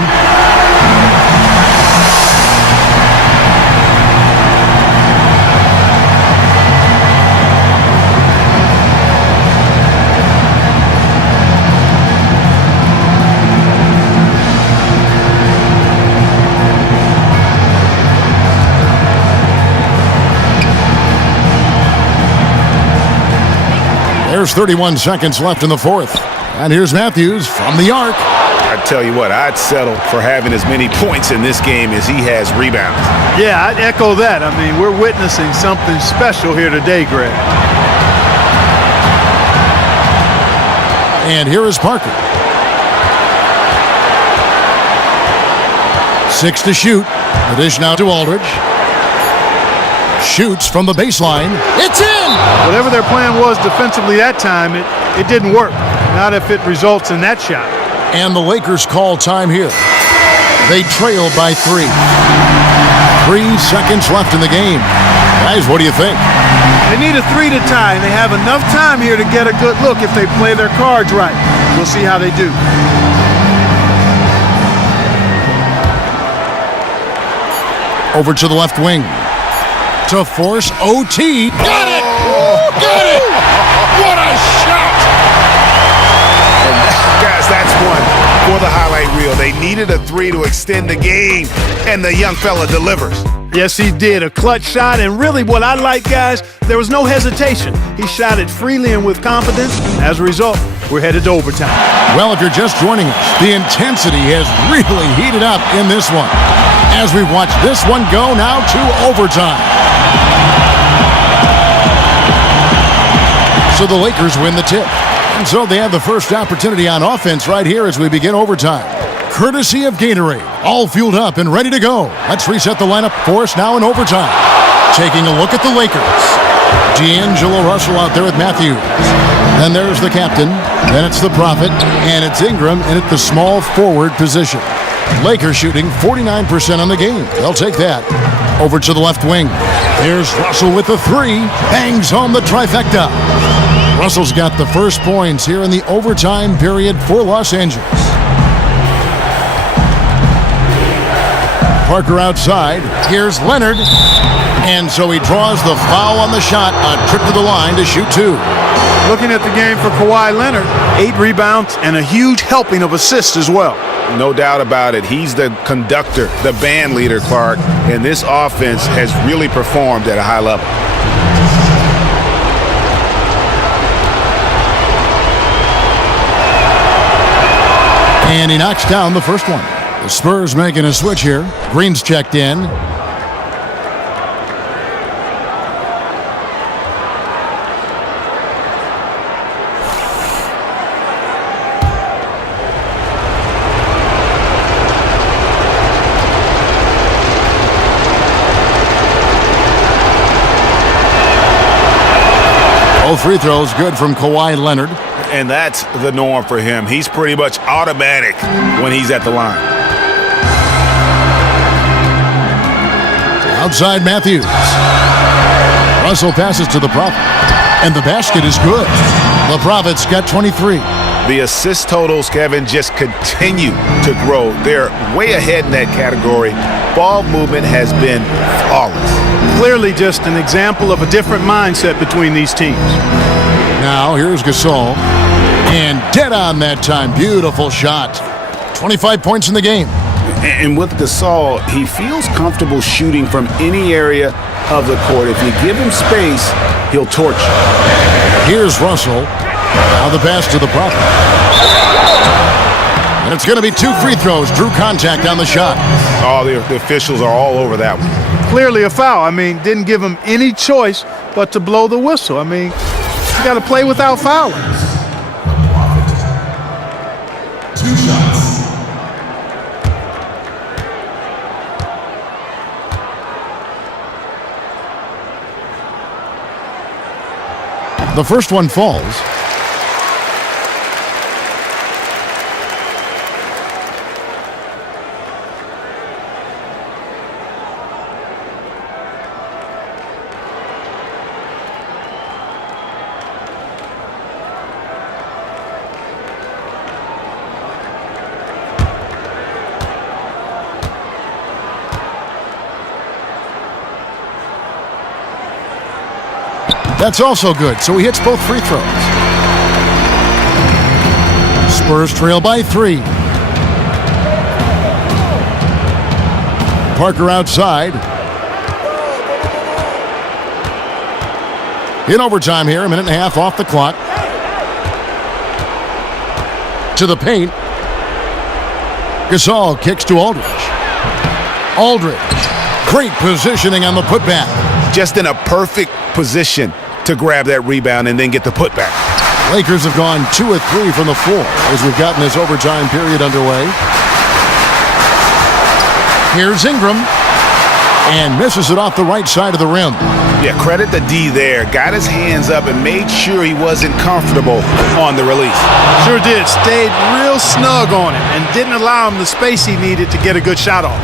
There's 31 seconds left in the fourth. And here's Matthews from the arc. I tell you what, I'd settle for having as many points in this game as he has rebounds. Yeah, I'd echo that. I mean, we're witnessing something special here today, Greg. And here is Parker. 6 to shoot. The dish now to Aldridge. Shoots from the baseline. It's in! Whatever their plan was defensively that time, it didn't work. Not if it results in that shot. And the Lakers call time here. They trail by 3. 3 seconds left in the game. Guys, what do you think? They need a 3 to tie, and they have enough time here to get a good look if they play their cards right. We'll see how they do. Over to the left wing. To force OT. Got it! Got it! What a shot! Guys, that's one for the highlight reel. They needed a 3 to extend the game, and the young fella delivers. Yes, he did. A clutch shot, and really what I like, guys, there was no hesitation. He shot it freely and with confidence. As a result, we're headed to overtime. Well, if you're just joining us, the intensity has really heated up in this one. As we watch this one go now to overtime. So the Lakers win the tip. And so they have the first opportunity on offense right here as we begin overtime. Courtesy of Gatorade. All fueled up and ready to go. Let's reset the lineup for us now in overtime. Taking a look at the Lakers. D'Angelo Russell out there with Matthews. Then there's the captain. Then it's the Prophet. And it's Ingram in at the small forward position. Lakers shooting 49% on the game. They'll take that. Over to the left wing. Here's Russell with the 3. Bangs home the trifecta. Russell's got the first points here in the overtime period for Los Angeles. Parker outside. Here's Leonard. And so he draws the foul on the shot. A trip to the line to shoot 2. Looking at the game for Kawhi Leonard, 8 rebounds and a huge helping of assists as well. No doubt about it. He's the conductor, the band leader, Clark, and this offense has really performed at a high level. And he knocks down the first one. The Spurs making a switch here. Green's checked in. Both free throws good from Kawhi Leonard. And that's the norm for him. He's pretty much automatic when he's at the line. Outside Matthews. Russell passes to the Prophet, and the basket is good. The Prophet's got 23. The assist totals, Kevin, just continue to grow. They're way ahead in that category. Ball movement has been flawless. Clearly just an example of a different mindset between these teams. Now here's Gasol. And dead on that time. Beautiful shot. 25 points in the game. And with Gasol, he feels comfortable shooting from any area of the court. If you give him space, he'll torch you. Here's Russell. Now the pass to the Prophet. And it's going to be 2 free throws. Drew contact on the shot. Oh, the officials are all over that one. Clearly a foul. I mean, didn't give him any choice but to blow the whistle. I mean, you got to play without fouling. 2 shots. The first one falls. That's also good, so he hits both free throws. Spurs trail by 3. Parker outside. In overtime here, a minute and a half off the clock. To the paint. Gasol kicks to Aldridge. Aldridge, great positioning on the putback. Just in a perfect position to grab that rebound and then get the putback. Lakers have gone 2 of 3 from the floor as we've gotten this overtime period underway. Here's Ingram, and misses it off the right side of the rim. Yeah, credit the D there. Got his hands up and made sure he wasn't comfortable on the release. Sure did. Stayed real snug on it and didn't allow him the space he needed to get a good shot off.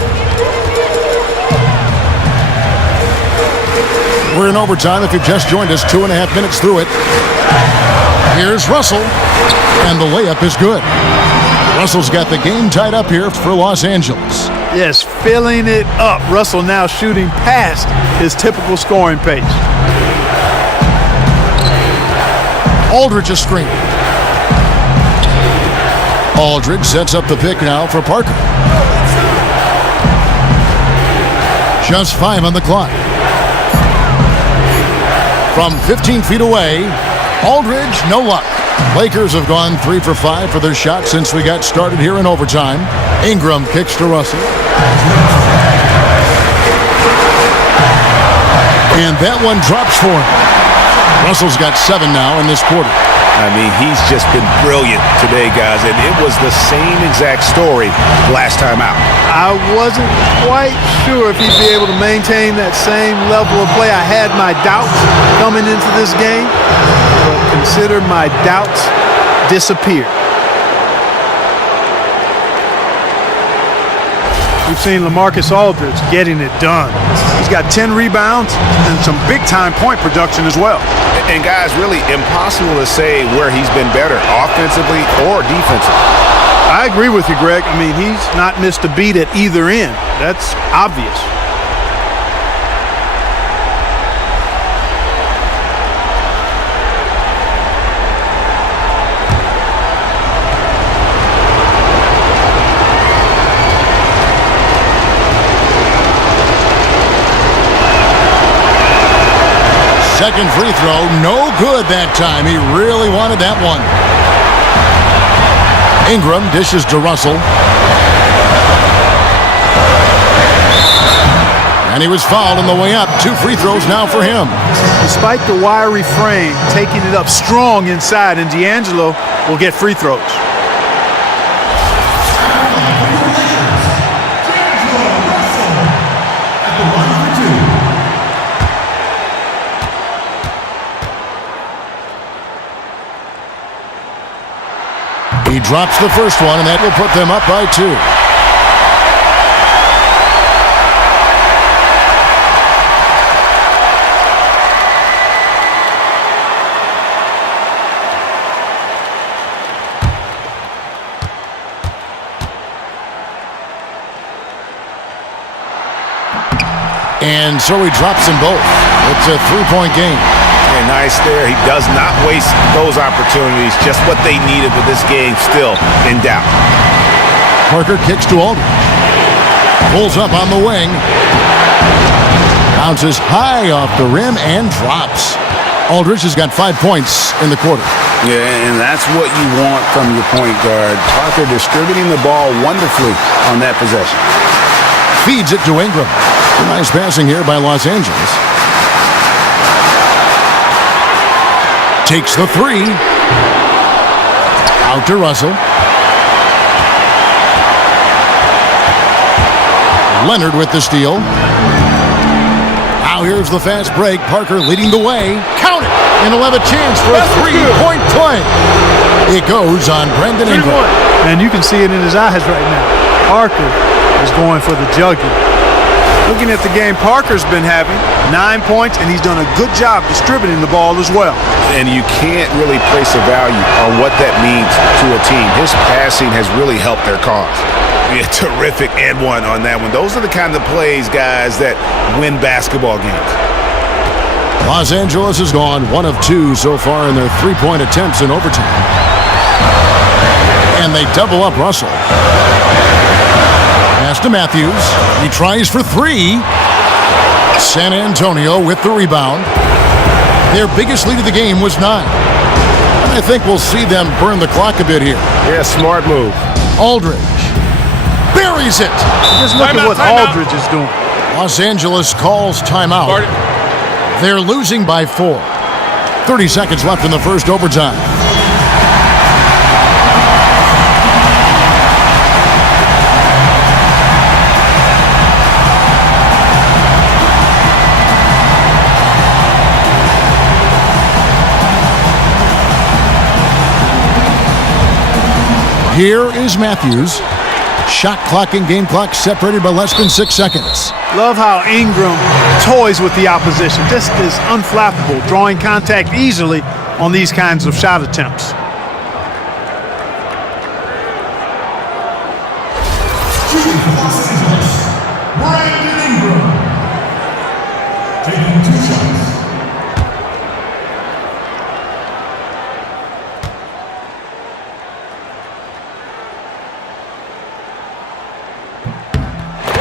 We're in overtime. If you've just joined us, 2.5 minutes through it. Here's Russell, and the layup is good. Russell's got the game tied up here for Los Angeles. Yes, filling it up. Russell now shooting past his typical scoring pace. Aldridge a screen. Aldridge sets up the pick now for Parker. Just 5 on the clock. From 15 feet away, Aldridge, no luck. Lakers have gone 3 for 5 for their shot since we got started here in overtime. Ingram kicks to Russell. And that one drops for him. Russell's got 7 now in this quarter. I mean, he's just been brilliant today, guys, and it was the same exact story last time out. I wasn't quite sure if he'd be able to maintain that same level of play. I had my doubts coming into this game, but consider my doubts disappeared. We've seen LaMarcus Aldridge getting it done. He's got 10 rebounds and some big-time point production as well. And guys, really impossible to say where he's been better, offensively or defensively. I agree with you, Greg. I mean, he's not missed a beat at either end. That's obvious. Second free throw, no good that time. He really wanted that one. Ingram dishes to Russell. And he was fouled on the way up. 2 free throws now for him. Despite the wiry frame, taking it up strong inside, and D'Angelo will get free throws. He drops the first one, and that will put them up by 2. And so he drops them both. It's a three-point game. Yeah, nice there. He does not waste those opportunities. Just what they needed, with this game still in doubt. Parker kicks to Aldridge. Pulls up on the wing. Bounces high off the rim and drops. Aldridge has got 5 points in the quarter. Yeah, and that's what you want from your point guard. Parker distributing the ball wonderfully on that possession. Feeds it to Ingram. Nice passing here by Los Angeles. Takes the three. Out to Russell. Leonard with the steal. Now here's the fast break. Parker leading the way. Count it! And he'll have a chance for a three-point play. It goes on Brandon Ingram. And you can see it in his eyes right now. Parker is going for the jugular. Looking at the game Parker's been having, 9 points, and he's done a good job distributing the ball as well. And you can't really place a value on what that means to a team. His passing has really helped their cause. Yeah, terrific and one on that one. Those are the kind of plays, guys, that win basketball games. Los Angeles has gone 1 of 2 so far in their three-point attempts in overtime. And they double up Russell. Pass to Matthews. He tries for three. San Antonio with the rebound. Their biggest lead of the game was 9. And I think we'll see them burn the clock a bit here. Yeah, smart move. Aldridge buries it. Just look at what Aldridge is doing. Los Angeles calls timeout. They're losing by 4. 30 seconds left in the first overtime. Here is Matthews. Shot clock and game clock separated by less than 6 seconds. Love how Ingram toys with the opposition. Just is unflappable, drawing contact easily on these kinds of shot attempts. Brandon Ingram taking 2 shots.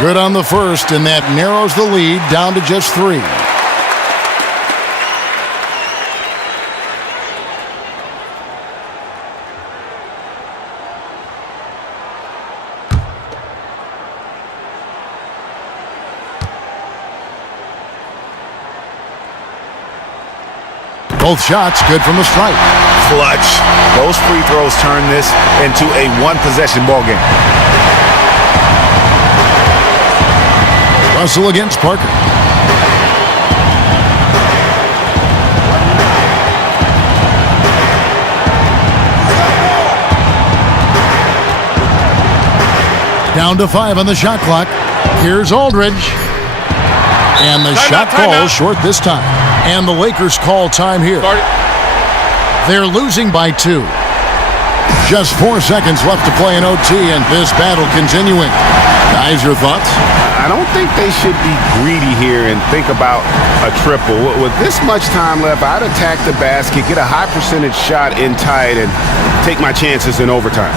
Good on the first, and that narrows the lead down to just 3. Both shots good from the stripe. Clutch. Those free throws turn this into a one-possession ball game. Russell against Parker. Down to 5 on the shot clock. Here's Aldridge. And the shot falls short this time. And the Lakers call time here. They're losing by 2. Just 4 seconds left to play in OT, and this battle continuing. Guys, your thoughts? I don't think they should be greedy here and think about a triple. With this much time left, I'd attack the basket, get a high percentage shot in tight, and take my chances in overtime.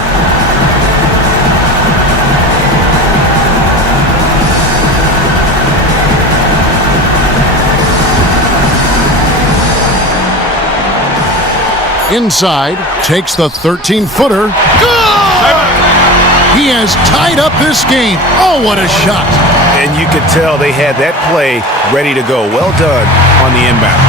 Inside, takes the 13-footer. Good! He has tied up this game. Oh, what a shot. And you could tell they had that play ready to go. Well done on the inbound.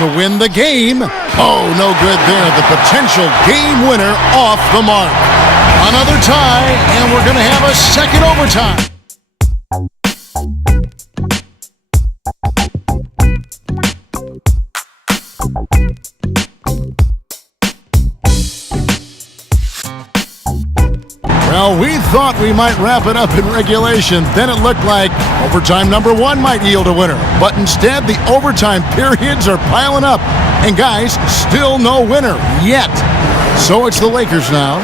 To win the game. Oh, no good there. The potential game winner off the mark. Another tie, and we're going to have a second overtime. Well, we thought we might wrap it up in regulation. Then it looked like overtime number 1 might yield a winner. But instead, the overtime periods are piling up. And guys, still no winner yet. So it's the Lakers now.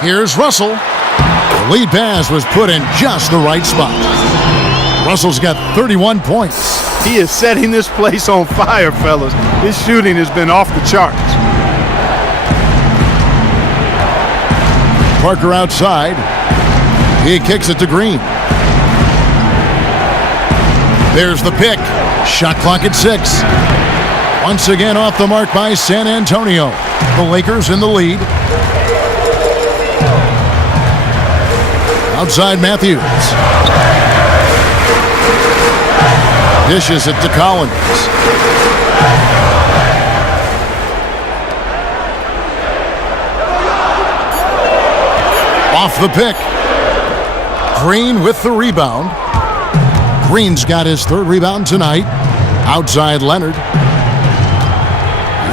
Here's Russell. The lead pass was put in just the right spot. Russell's got 31 points. He is setting this place on fire, fellas. His shooting has been off the charts. Parker outside. He kicks it to Green. There's the pick. Shot clock at 6. Once again off the mark by San Antonio. The Lakers in the lead. Outside Matthews. Dishes it to Collins. Off the pick. Green with the rebound. Green's got his 3rd rebound tonight. Outside Leonard.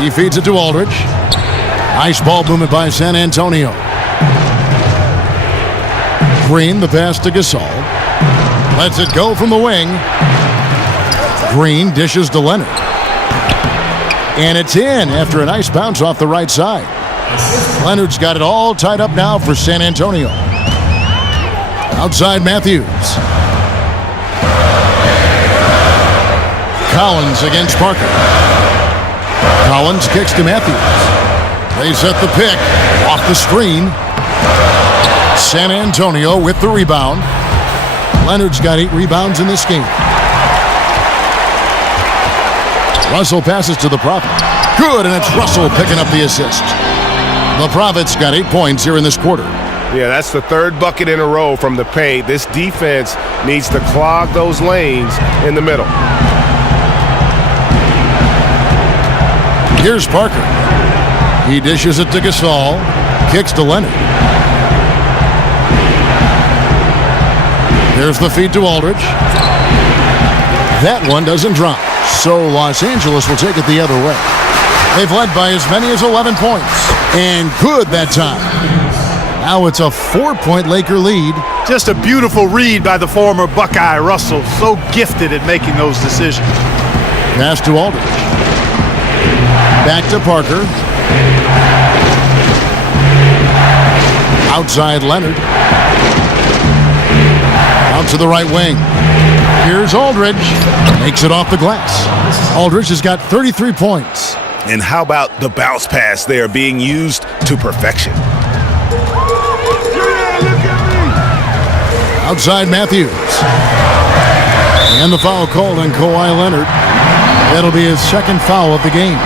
He feeds it to Aldridge. Nice ball movement by San Antonio. Green, the pass to Gasol. Lets it go from the wing. Green dishes to Leonard. And it's in after a nice bounce off the right side. Leonard's got it all tied up now for San Antonio. Outside Matthews. Collins against Parker. Collins kicks to Matthews. They set the pick off the screen. San Antonio with the rebound. Leonard's got 8 rebounds in this game. Russell passes to the Prophet. Good, and it's Russell picking up the assist. The Prophet's got 8 points here in this quarter. Yeah, that's the 3rd bucket in a row from the paint. This defense needs to clog those lanes in the middle. Here's Parker. He dishes it to Gasol. Kicks to Leonard. There's the feed to Aldridge. That one doesn't drop. So Los Angeles will take it the other way. They've led by as many as 11 points. And good that time. Now it's a 4-point Laker lead. Just a beautiful read by the former Buckeye Russell. So gifted at making those decisions. Pass to Aldridge. Back to Parker. Outside Leonard. Out to the right wing. Here's Aldridge. Makes it off the glass. Aldridge has got 33 points. And how about the bounce pass there being used to perfection? Outside Matthews. And the foul called on Kawhi Leonard. That'll be his 2nd foul of the game.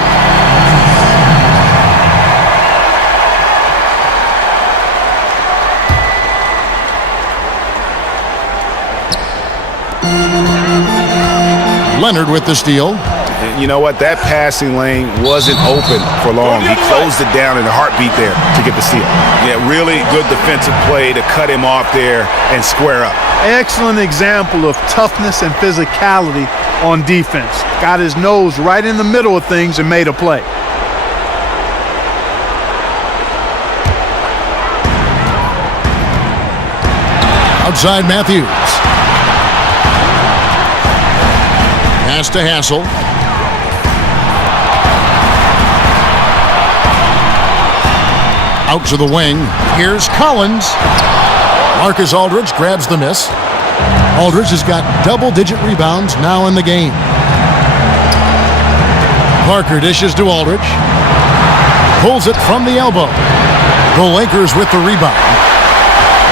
Leonard with the steal. And you know what? That passing lane wasn't open for long. He closed it down in a heartbeat there to get the steal. Yeah, really good defensive play to cut him off there and square up. Excellent example of toughness and physicality on defense. Got his nose right in the middle of things and made a play. Outside Matthews. Pass to Hassel. Out to the wing. Here's Collins. Marcus Aldridge grabs the miss. Aldridge has got double-digit rebounds now in the game. Parker dishes to Aldridge. Pulls it from the elbow. The Lakers with the rebound.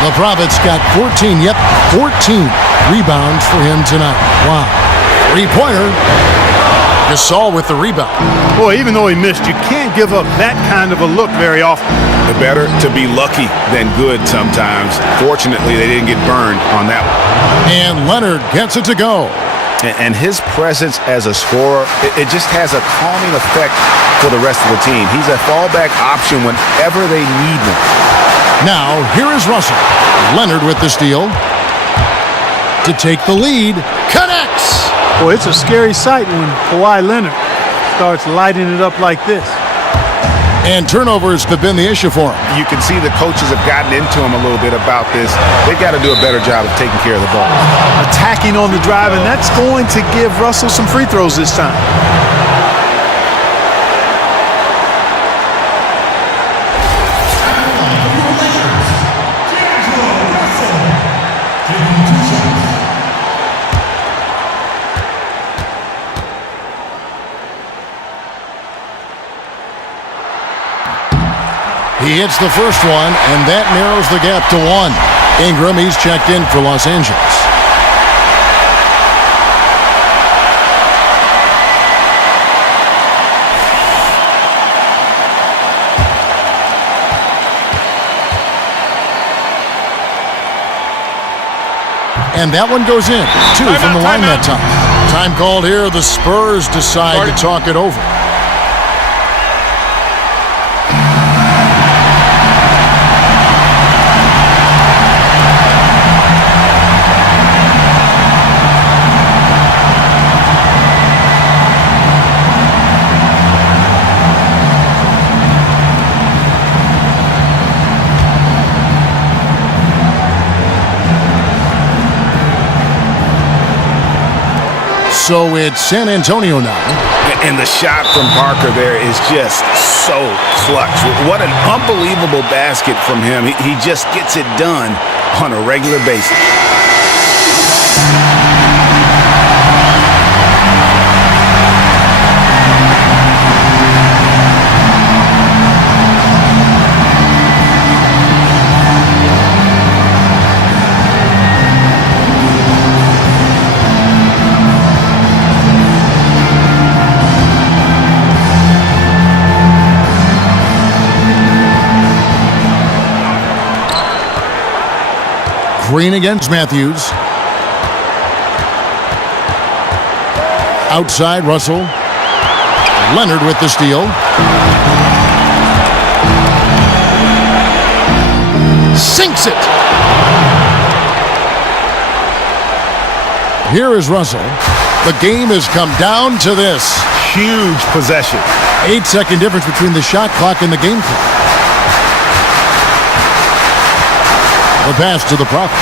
The Prophet's got 14 rebounds for him tonight. Wow. 3-pointer. Gasol with the rebound. Boy, even though he missed, you can't give up that kind of a look very often. Better to be lucky than good sometimes. Fortunately, they didn't get burned on that one. And Leonard gets it to go. And his presence as a scorer, it just has a calming effect for the rest of the team. He's a fallback option whenever they need him. Now, here is Russell. Leonard with the steal. To take the lead. Connects. Boy, it's a scary sight when Kawhi Leonard starts lighting it up like this. And turnovers have been the issue for him. You can see the coaches have gotten into him a little bit about this. They've got to do a better job of taking care of the ball. Attacking on the drive, and that's going to give Russell some free throws this time. He hits the first one, and that narrows the gap to 1. Ingram, he's checked in for Los Angeles. And that one goes in. 2 from the line that time. Time called here. The Spurs decide to talk it over. So it's San Antonio now. And the shot from Parker there is just so clutch. What an unbelievable basket from him. He just gets it done on a regular basis. Green against Matthews. Outside, Russell. Leonard with the steal. Sinks it. Here is Russell. The game has come down to this. Huge possession. 8-second difference between the shot clock and the game clock. The pass to the Prophet.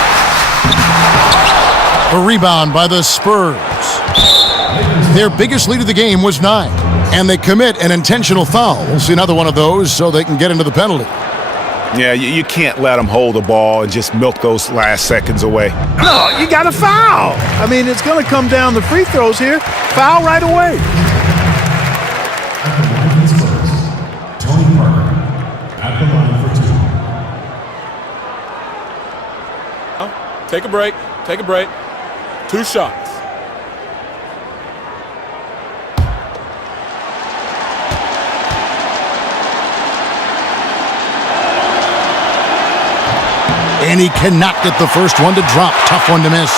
A rebound by the Spurs. Their biggest lead of the game was 9, and they commit an intentional foul. We'll see another one of those so they can get into the penalty. Yeah, you can't let them hold the ball and just milk those last seconds away. No, you got to foul. I mean, it's going to come down to free throws here. Foul right away. Tony Parker at the line for 2. Take a break. Take a break. 2 shots. And he cannot get the first one to drop. Tough one to miss.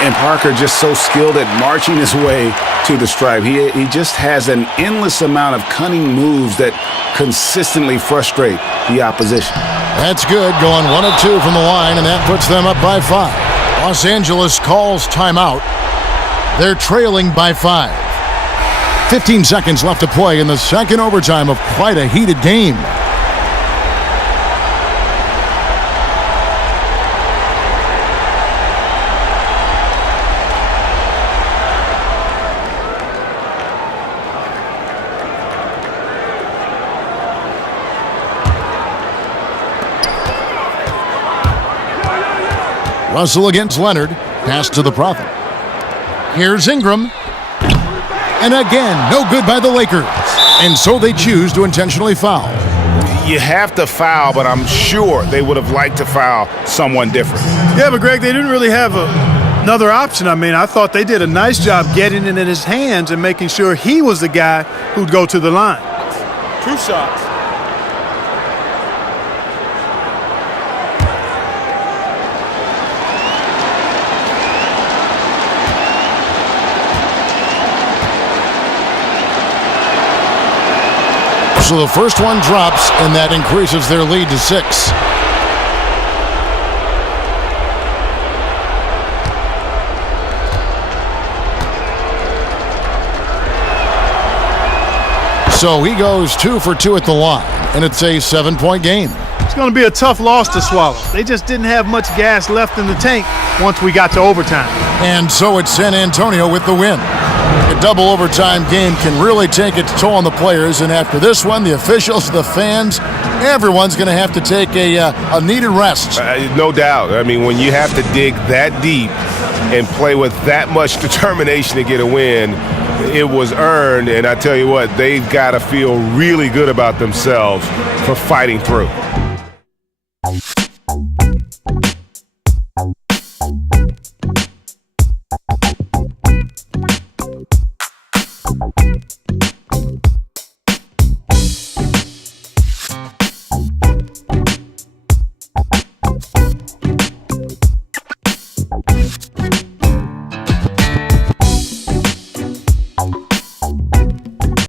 And Parker just so skilled at marching his way to the stripe. He just has an endless amount of cunning moves that consistently frustrate the opposition. That's good. Going 1 of 2 from the line, and that puts them up by 5. Los Angeles calls timeout. They're trailing by 5. 15 seconds left to play in the second overtime of quite a heated game. Russell against Leonard. Pass to the Prophet. Here's Ingram. And again, no good by the Lakers. And so they choose to intentionally foul. You have to foul, but I'm sure they would have liked to foul someone different. Yeah, but Greg, they didn't really have another option. I mean, I thought they did a nice job getting it in his hands and making sure he was the guy who'd go to the line. 2 shots. So the first one drops, and that increases their lead to 6. So he goes 2 for 2 at the line, and it's a 7-point game. It's going to be a tough loss to swallow. They just didn't have much gas left in the tank once we got to overtime. And so it's San Antonio with the win. A double overtime game can really take its toll on the players, and after this one, the officials, the fans, everyone's going to have to take a needed rest. No doubt. I mean, when you have to dig that deep and play with that much determination to get a win, it was earned, and I tell you what, they've got to feel really good about themselves for fighting through.